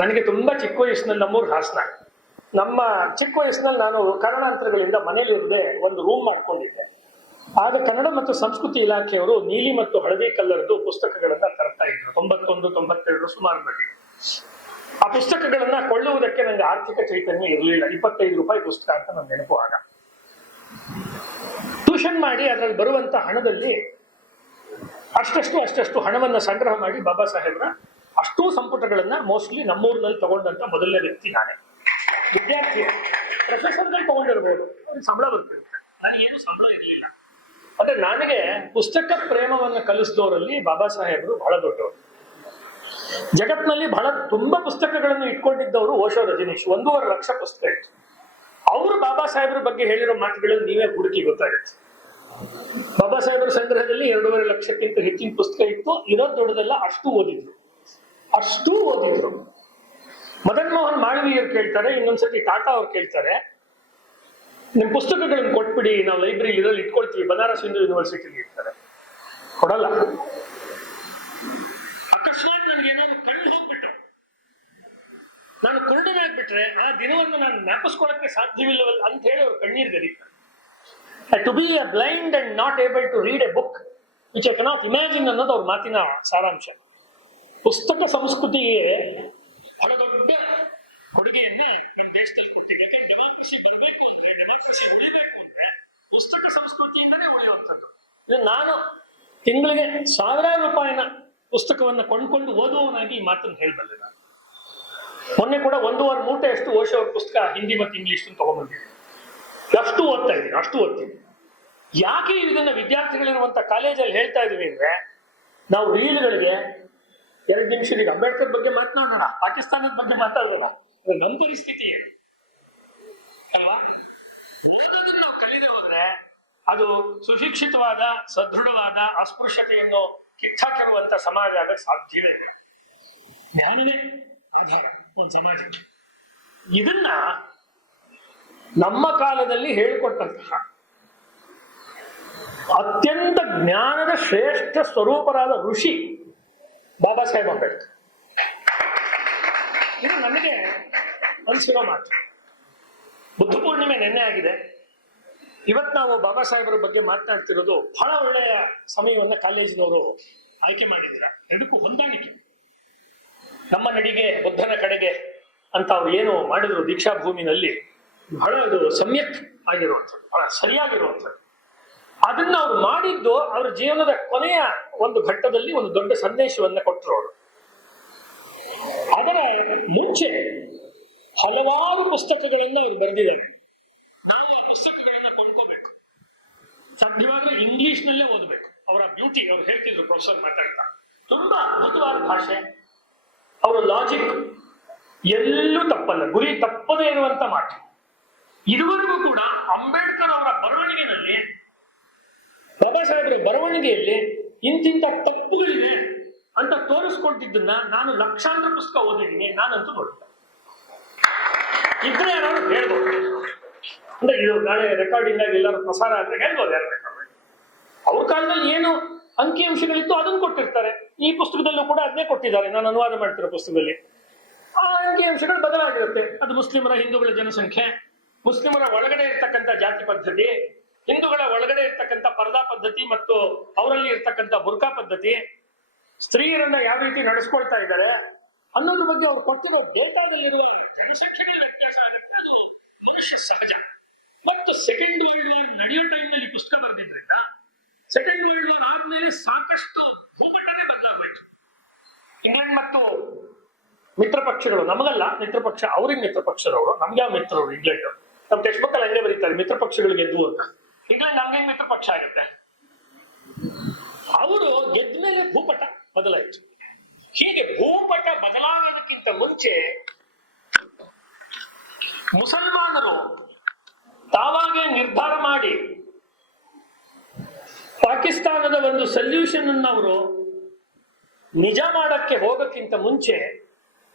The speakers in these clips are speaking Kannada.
ನನಗೆ ತುಂಬಾ ಚಿಕ್ಕ ವಯಸ್ಸಿನಲ್ಲಿ ನಮ್ಮೂರು ಹಾಸನ. ನಮ್ಮ ಚಿಕ್ಕ ವಯಸ್ಸಿನಲ್ಲಿ ನಾನು ಕಾರಣಾಂತರಗಳಿಂದ ಮನೇಲಿ ಇರದೆ ಒಂದು ರೂಮ್ ಮಾಡ್ಕೊಂಡಿದ್ದೆ. ಆಗ ಕನ್ನಡ ಮತ್ತು ಸಂಸ್ಕೃತಿ ಇಲಾಖೆಯವರು ನೀಲಿ ಮತ್ತು ಹಳದಿ ಕಲ್ಲರ್ದು ಪುಸ್ತಕಗಳನ್ನ ತರ್ತಾ ಇದ್ರು 91, 92 ಸುಮಾರಿನಲ್ಲಿ. ಆ ಪುಸ್ತಕಗಳನ್ನ ಕೊಳ್ಳುವುದಕ್ಕೆ ನಂಗೆ ಆರ್ಥಿಕ ಚೈತನ್ಯ ಇರಲಿಲ್ಲ. 25 ರೂಪಾಯಿ ಪುಸ್ತಕ ಅಂತ ನನ್ನ ನೆನಪು. ಆಗ ಟ್ಯೂಷನ್ ಮಾಡಿ ಅದರಲ್ಲಿ ಬರುವಂತ ಹಣದಲ್ಲಿ ಅಷ್ಟಷ್ಟು ಹಣವನ್ನ ಸಂಗ್ರಹ ಮಾಡಿ ಬಾಬಾ ಸಾಹೇಬ್ರ ಅಷ್ಟೂ ಸಂಪುಟಗಳನ್ನ ಮೋಸ್ಟ್ಲಿ ನಮ್ಮೂರಿನಲ್ಲಿ ತಗೊಂಡಂತ ಮೊದಲನೇ ವ್ಯಕ್ತಿ ನಾನೇ. ವಿದ್ಯಾರ್ಥಿ ಪ್ರೊಫೆಸರ್ಗಳು ತಗೊಂಡಿರ್ಬೋದು, ಅವ್ರಿಗೆ ಸಂಬಳ ಬರ್ತಿರುತ್ತೆ, ನನಗೇನು ಸಂಬಳ ಇರಲಿಲ್ಲ. ಅಂದ್ರೆ ನನಗೆ ಪುಸ್ತಕ ಪ್ರೇಮವನ್ನು ಕಲಿಸಿದವರಲ್ಲಿ ಬಾಬಾ ಸಾಹೇಬರು ಬಹಳ ದೊಡ್ಡವರು. ಜಗತ್ನಲ್ಲಿ ತುಂಬಾ ಪುಸ್ತಕಗಳನ್ನು ಇಟ್ಕೊಂಡಿದ್ದವರು ಓಶೋ ರಜನೀಶ್. 1.5 ಲಕ್ಷ ಪುಸ್ತಕ ಇತ್ತು. ಅವರು ಬಾಬಾ ಸಾಹೇಬ್ರ ಬಗ್ಗೆ ಹೇಳಿರೋ ಮಾತುಗಳನ್ನು ನೀವೇ ಹುಡುಕಿ ಗೊತ್ತಾಗುತ್ತೆ. ಬಾಬಾ ಸಾಹೇಬರ ಸಂಗ್ರಹದಲ್ಲಿ 2.5 ಲಕ್ಷಕ್ಕಿಂತ ಹೆಚ್ಚಿನ ಪುಸ್ತಕ ಇತ್ತು. ಇರೋದು ದೊಡ್ಡದಲ್ಲ, ಅಷ್ಟು ಓದಿದ್ರು. ಮದನ್ ಮೋಹನ್ ಮಾಳವೀಯರು ಕೇಳ್ತಾರೆ, ಇನ್ನೊಂದ್ಸತಿ ಟಾಟಾ ಅವ್ರು ಕೇಳ್ತಾರೆ, ನಿಮ್ ಪುಸ್ತಕಗಳನ್ನು ಕೊಟ್ಬಿಡಿ, ನಾವು ಲೈಬ್ರರಿ ಇದ್ರಲ್ಲಿ ಇಟ್ಕೊಳ್ತೀವಿ, ಬನಾರಸ್ ಹಿಂದೂ ಯೂನಿವರ್ಸಿಟಿಲಿ ಇರ್ತಾರೆ. ಕೊಡಲ್ಲ. ಅಕಸ್ಮಾತ್ ನನಗೇನಾದ್ರು ಕಣ್ಣು ಹೋಗ್ಬಿಟ್ಟು ನಾನು ಕುರುಡನಾಗ್ಬಿಟ್ರೆ ಆ ದಿನವನ್ನು ನಾನು ಜ್ಞಾಪಿಸ್ಕೊಳಕ್ಕೆ ಸಾಧ್ಯವಿಲ್ಲವಲ್ಲ ಅಂತ ಹೇಳಿ ಅವ್ರು ಕಣ್ಣೀರು ಗರೀತಾರೆ. To be a blind and not able to read a book which I cannot imagine ಅನ್ನೋದು ಅವ್ರ ಮಾತಿನ ಸಾರಾಂಶ. ಪುಸ್ತಕ ಸಂಸ್ಕೃತಿಗೆ ಬಹಳ ದೊಡ್ಡ ಕೊಡುಗೆಯನ್ನೇ ದೇಶದಲ್ಲಿ ಪುಸ್ತಕ ಸಂಸ್ಕೃತಿಯಿಂದಲೇ ಉಳಿಯುವಂಥದ್ದು. ನಾನು ತಿಂಗಳಿಗೆ 1000 ರೂಪಾಯಿನ ಪುಸ್ತಕವನ್ನ ಕೊಂಡ್ಕೊಂಡು ಓದುವವನಾಗಿ ಈ ಮಾತನ್ನು ಹೇಳಬಲ್ಲೆ. ನಾನು ಮೊನ್ನೆ ಕೂಡ 1.5 ಮೂಟೆ ಅಷ್ಟು ಓಶೋ ಅವ್ರ ಪುಸ್ತಕ ಹಿಂದಿ ಮತ್ತು ಇಂಗ್ಲಿಷ್ ತಗೊಂಡ್ಬಂದಿದ್ದೀನಿ. ಅಷ್ಟು ಓದ್ತೀನಿ. ಯಾಕೆ ಇದನ್ನ ವಿದ್ಯಾರ್ಥಿಗಳಿರುವಂತ ಕಾಲೇಜಲ್ಲಿ ಹೇಳ್ತಾ ಇದೀವಿ ಅಂದ್ರೆ, ನಾವು ರೀಲ್ಗಳಿಗೆ 2 ನಿಮಿಷದಿಂದ ಅಂಬೇಡ್ಕರ್ ಬಗ್ಗೆ ಮಾತನಾಡೋಣ, ಪಾಕಿಸ್ತಾನದ ಬಗ್ಗೆ ಮಾತಾಡೋಣ. ನಮ್ಮ ಪರಿಸ್ಥಿತಿ ಏನು ಅಲ್ವಾ? ಓದೋದನ್ನ ನಾವು ಕಲಿದೆ ಹೋದ್ರೆ ಅದು ಸುಶಿಕ್ಷಿತವಾದ, ಸದೃಢವಾದ, ಅಸ್ಪೃಶ್ಯತೆಯನ್ನು ಕಿತ್ತಾಕಿರುವಂತ ಸಮಾಜ ಆಗಕ್ಕೆ ಸಾಧ್ಯವೇ ಇಲ್ಲ. ಜ್ಞಾನವೇ ಆಧಾರ ಒಂದು ಸಮಾಜಕ್ಕೆ. ಇದನ್ನ ನಮ್ಮ ಕಾಲದಲ್ಲಿ ಹೇಳಿಕೊಟ್ಟಂತಹ ಅತ್ಯಂತ ಜ್ಞಾನದ ಶ್ರೇಷ್ಠ ಸ್ವರೂಪರಾದ ಋಷಿ ಬಾಬಾ ಸಾಹೇಬ್ ಅಂಬೇಡ್ಕರ್. ಇದು ನನಗೆ ಅನಿಸಿರೋ ಮಾತು. ಬುದ್ಧ ಪೂರ್ಣಿಮೆ ನಿನ್ನೆ ಆಗಿದೆ. ಇವತ್ತು ನಾವು ಬಾಬಾ ಸಾಹೇಬರ ಬಗ್ಗೆ ಮಾತನಾಡ್ತಿರೋದು ಬಹಳ ಒಳ್ಳೆಯ ಸಮಯವನ್ನ ಕಾಲೇಜಿನವರು ಆಯ್ಕೆ ಮಾಡಿದ್ದೀರ. ಎರಡಕ್ಕೂ ಹೊಂದಾಣಿಕೆ. ನಮ್ಮ ನಡಿಗೆ ಬುದ್ಧನ ಕಡೆಗೆ ಅಂತ ಅವ್ರು ಏನು ಮಾಡಿದ್ರು ದೀಕ್ಷಾ ಭೂಮಿನಲ್ಲಿ, ಬಹಳ ಇದು ಸಮ್ಯಕ್ ಆಗಿರುವಂಥದ್ದು, ಬಹಳ ಸರಿಯಾಗಿರುವಂಥದ್ದು. ಅದನ್ನ ಅವ್ರು ಮಾಡಿದ್ದು ಅವ್ರ ಜೀವನದ ಕೊನೆಯ ಒಂದು ಘಟ್ಟದಲ್ಲಿ ಒಂದು ದೊಡ್ಡ ಸಂದೇಶವನ್ನ ಕೊಟ್ಟರು ಅವರು. ಅದರ ಮುಂಚೆ ಹಲವಾರು ಪುಸ್ತಕಗಳನ್ನ ಅವ್ರು ಬರೆದಿದ್ದಾರೆ. ನಾವು ಆ ಪುಸ್ತಕಗಳನ್ನ ಕೊಂಡ್ಕೋಬೇಕು. ಸಾಧ್ಯವಾದ್ರೆ ಇಂಗ್ಲಿಷ್ ನಲ್ಲೇ ಓದಬೇಕು. ಅವರ ಬ್ಯೂಟಿ ಅವ್ರು ಹೇಳ್ತಿದ್ರು, ಪ್ರೊಫೆಸರ್ ಮಾತಾಡ್ತಾ, ತುಂಬಾ ಅದ್ಭುತವಾದ ಭಾಷೆ. ಅವರ ಲಾಜಿಕ್ ಎಲ್ಲೂ ತಪ್ಪಲ್ಲ, ಗುರಿ ತಪ್ಪದೇ ಇರುವಂತ ಮಾತು. ಇದುವರೆಗೂ ಕೂಡ ಅಂಬೇಡ್ಕರ್ ಅವರ ಬರವಣಿಗೆನಲ್ಲಿ, ಬಾಬಾ ಸಾಹೇಬ್ರ ಬರವಣಿಗೆಯಲ್ಲಿ ಇಂತಿಂತ ತಪ್ಪುಗಳಿವೆ ಅಂತ ತೋರಿಸ್ಕೊಟ್ಟಿದ್ದನ್ನ ನಾನು ಲಕ್ಷಾಂತರ ಪುಸ್ತಕ ಓದಿದ್ದೀನಿ, ನಾನಂತೂ ನೋಡಿಲ್ಲ. ಇದ್ರೆ ಯಾರು ಹೇಳ್ಬೋದು ಅಂದ್ರೆ, ಇದು ನಾಳೆ ರೆಕಾರ್ಡಿಂಗ್ ಆಗಿ ಎಲ್ಲರೂ ಪ್ರಸಾರ ಆದ್ರೆ ಹೇಳ್ಬೋದು ಯಾರು ಬೇಕಾದ್ರೆ. ಅವ್ರ ಕಾಲದಲ್ಲಿ ಏನು ಅಂಕಿಅಂಶಗಳಿತ್ತು ಅದನ್ನು ಕೊಟ್ಟಿರ್ತಾರೆ. ಈ ಪುಸ್ತಕದಲ್ಲೂ ಕೂಡ ಅದನ್ನೇ ಕೊಟ್ಟಿದ್ದಾರೆ. ನಾನು ಅನುವಾದ ಮಾಡ್ತಿರೋ ಪುಸ್ತಕದಲ್ಲಿ ಆ ಅಂಕಿಅಂಶಗಳು ಬದಲಾಗಿರುತ್ತೆ. ಅದು ಮುಸ್ಲಿಮರ, ಹಿಂದೂಗಳ ಜನಸಂಖ್ಯೆ, ಮುಸ್ಲಿಮರ ಒಳಗಡೆ ಇರ್ತಕ್ಕಂಥ ಜಾತಿ ಪದ್ಧತಿ, ಹಿಂದೂಗಳ ಒಳಗಡೆ ಇರ್ತಕ್ಕಂಥ ಪರ್ದಾ ಪದ್ಧತಿ ಮತ್ತು ಅವರಲ್ಲಿ ಇರ್ತಕ್ಕಂಥ ಬುರ್ಕಾ ಪದ್ಧತಿ, ಸ್ತ್ರೀಯರನ್ನ ಯಾವ ರೀತಿ ನಡೆಸ್ಕೊಳ್ತಾ ಇದ್ದಾರೆ ಅನ್ನೋದ್ರ ಬಗ್ಗೆ ಅವ್ರು ಕೊಟ್ಟಿರೋ ಡೇಟಾದಲ್ಲಿರುವ ಜನಸಂಖ್ಯೆಗಳ ವ್ಯತ್ಯಾಸ ಆಗುತ್ತೆ. ಅದು ಮನುಷ್ಯ ಸಹಜ. ಮತ್ತು ಸೆಕೆಂಡ್ ವರ್ಲ್ಡ್ ವಾರ್ ನಡೆಯೋ ಟೈಮ್ನಲ್ಲಿ ಪುಸ್ತಕ ಬರೆದಿದ್ರಿಂದ ಸೆಕೆಂಡ್ ವರ್ಲ್ಡ್ ವಾರ್ ಆದ್ಮೇಲೆ ಸಾಕಷ್ಟು ಭೂಮಟ್ಟನೇ ಬದಲಾಗೋಯ್ತು. ಇಂಗ್ಲೆಂಡ್ ಮತ್ತು ಮಿತ್ರ ಪಕ್ಷಗಳು, ನಮಗಲ್ಲ ಮಿತ್ರ ಪಕ್ಷ, ಅವ್ರಿಗೆ ಮಿತ್ರ ಪಕ್ಷದವರು, ನಮ್ಗೆ ಯಾವ ಮಿತ್ರರು? ಇಂಗ್ಲೆಂಡ್. ನಮ್ಮ ಟೆಕ್ಸ್ಟ್ ಬುಕ್ ಅಲ್ಲಿ ಹಂಗೆ ಬರೀತಾರೆ, ಮಿತ್ರ ಪಕ್ಷಗಳು ಗೆದ್ದು ಅಂತ. ಇಂಗ್ಲೆಂಡ್ ನಮ್ಗೆ ಮಿತ್ರ ಪಕ್ಷ ಆಗುತ್ತೆ. ಅವರು ಗೆದ್ದ ಮೇಲೆ ಭೂಪಟ ಬದಲಾಯಿತು. ಹೀಗೆ ಭೂಪಟ ಬದಲಾಗೋದಕ್ಕಿಂತ ಮುಂಚೆ ಮುಸಲ್ಮಾನರು ತಾವಾಗೇ ನಿರ್ಧಾರ ಮಾಡಿ ಪಾಕಿಸ್ತಾನದ ಒಂದು ಸೊಲ್ಯೂಷನ್ ಅನ್ನು ಅವರು ನಿಜ ಮಾಡಕ್ಕೆ ಹೋಗಕ್ಕಿಂತ ಮುಂಚೆ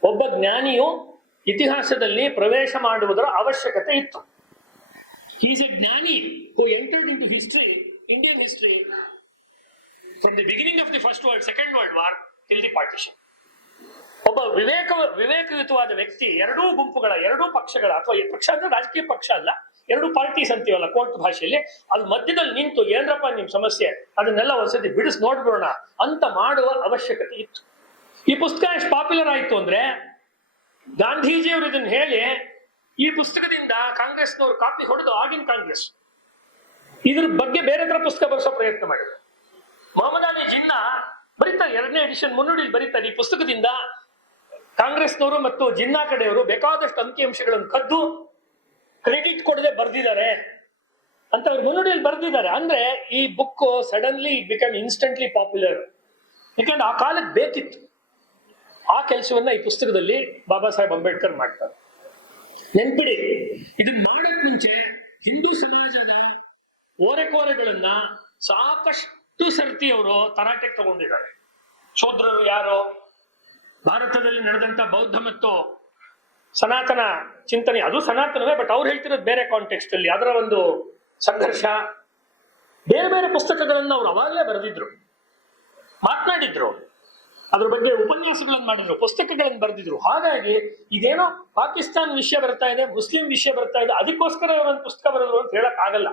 ಒಬ್ಬ ಜ್ಞಾನಿಯು ಇತಿಹಾಸದಲ್ಲಿ ಪ್ರವೇಶ ಮಾಡುವುದರ ಅವಶ್ಯಕತೆ ಇತ್ತು. He is a ಜ್ಞಾನಿ who entered into history, Indian history, from the beginning of the First World, Second World War till the partition. ಒಬ್ಬ ಒಬ್ಬ ವಿವೇಕಯುತವಾದ ವ್ಯಕ್ತಿ ಎರಡೂ ಗುಂಪುಗಳ, ಎರಡೂ ಪಕ್ಷಗಳ, ಅಥವಾ ಪಕ್ಷ ಅಂದ್ರೆ ರಾಜಕೀಯ ಪಕ್ಷ ಅಲ್ಲ, ಎರಡು ಪಾರ್ಟೀಸ್ ಅಂತೀವಲ್ಲ ಕೋರ್ಟ್ ಭಾಷೆಯಲ್ಲಿ, ಅದು ಮಧ್ಯದಲ್ಲಿ ನಿಂತು ಏನ್ರಪ್ಪ ನಿಮ್ ಸಮಸ್ಯೆ ಅದನ್ನೆಲ್ಲ ಒಂದ್ಸತಿ ಬಿಡಿಸ್ ನೋಡ್ಬಿಡೋಣ ಅಂತ ಮಾಡುವ ಅವಶ್ಯಕತೆ ಇತ್ತು. ಈ ಪುಸ್ತಕ ಎಷ್ಟು ಪಾಪ್ಯುಲರ್ ಆಯ್ತು ಅಂದ್ರೆ, ಗಾಂಧೀಜಿಯವರು ಇದನ್ನ ಹೇಳಿ ಈ ಪುಸ್ತಕದಿಂದ ಕಾಂಗ್ರೆಸ್ನವರು ಕಾಪಿ ಹೊಡೆದು, ಆಗಿನ ಕಾಂಗ್ರೆಸ್ ಇದ್ರ ಬಗ್ಗೆ ಬೇರೆ ತರ ಪುಸ್ತಕ ಬರೆಸೋ ಪ್ರಯತ್ನ ಮಾಡಿದ್ರು. ಮೊಹಮ್ಮದ್ ಅಲಿ ಜಿನ್ನಾ ಬರೀತಾರೆ, 2ನೇ ಎಡಿಷನ್ ಮುನ್ನುಡಿಯಲ್ಲಿ ಬರೀತಾರೆ, ಈ ಪುಸ್ತಕದಿಂದ ಕಾಂಗ್ರೆಸ್ನವರು ಮತ್ತು ಜಿನ್ನಾ ಕಡೆಯವರು ಬೇಕಾದಷ್ಟು ಅಂಕಿಅಂಶಗಳನ್ನು ಕದ್ದು ಕ್ರೆಡಿಟ್ ಕೊಡದೆ ಬರ್ದಿದ್ದಾರೆ ಅಂತ ಅವ್ರು ಮುನ್ನುಡಿಯಲ್ಲಿ ಬರ್ದಿದ್ದಾರೆ. ಅಂದ್ರೆ ಈ book suddenly become instantly popular, ಯಾಕಂದ್ರೆ ಆ ಕಾಲಕ್ಕೆ ಬೇಕಿತ್ತು. ಆ ಕೆಲಸವನ್ನ ಈ ಪುಸ್ತಕದಲ್ಲಿ ಬಾಬಾ ಸಾಹೇಬ್ ಅಂಬೇಡ್ಕರ್ ಮಾಡ್ತಾರೆ. ನೆನ್ಪಿಡಿ, ಇದನ್ನ ಮಾಡಕ್ ಮುಂಚೆ ಹಿಂದೂ ಸಮಾಜದ ಓರೆಕೋರೆಗಳನ್ನ ಸಾಕಷ್ಟು ಸರ್ತಿ ಅವರು ತರಾಟೆಗೆ ತಗೊಂಡಿದ್ದಾರೆ. ಶೂದ್ರರು ಯಾರೋ, ಭಾರತದಲ್ಲಿ ನಡೆದಂತ ಬೌದ್ಧ ಮತ್ತು ಸನಾತನ ಚಿಂತನೆ, ಅದು ಸನಾತನವೇ, ಬಟ್ ಅವ್ರು ಹೇಳ್ತಿರೋದು ಬೇರೆ ಕಾಂಟೆಕ್ಸ್ಟ್ ಅಲ್ಲಿ, ಅದರ ಒಂದು ಸಂಘರ್ಷ, ಬೇರೆ ಬೇರೆ ಪುಸ್ತಕಗಳನ್ನ ಅವ್ರು ಅವಾಗಲೇ ಬರೆದಿದ್ರು, ಮಾತನಾಡಿದ್ರು, ಅದ್ರ ಬಗ್ಗೆ ಉಪನ್ಯಾಸಗಳನ್ನು ಮಾಡಿದ್ರು, ಪುಸ್ತಕಗಳನ್ನು ಬರೆದಿದ್ರು. ಹಾಗಾಗಿ ಇದೇನೋ ಪಾಕಿಸ್ತಾನ ವಿಷಯ ಬರ್ತಾ ಇದೆ, ಮುಸ್ಲಿಂ ವಿಷಯ ಬರ್ತಾ ಇದೆ, ಅದಕ್ಕೋಸ್ಕರ ಇವರೊಂದು ಪುಸ್ತಕ ಬರೆದ್ರು ಅಂತ ಹೇಳಕ್ ಆಗಲ್ಲ.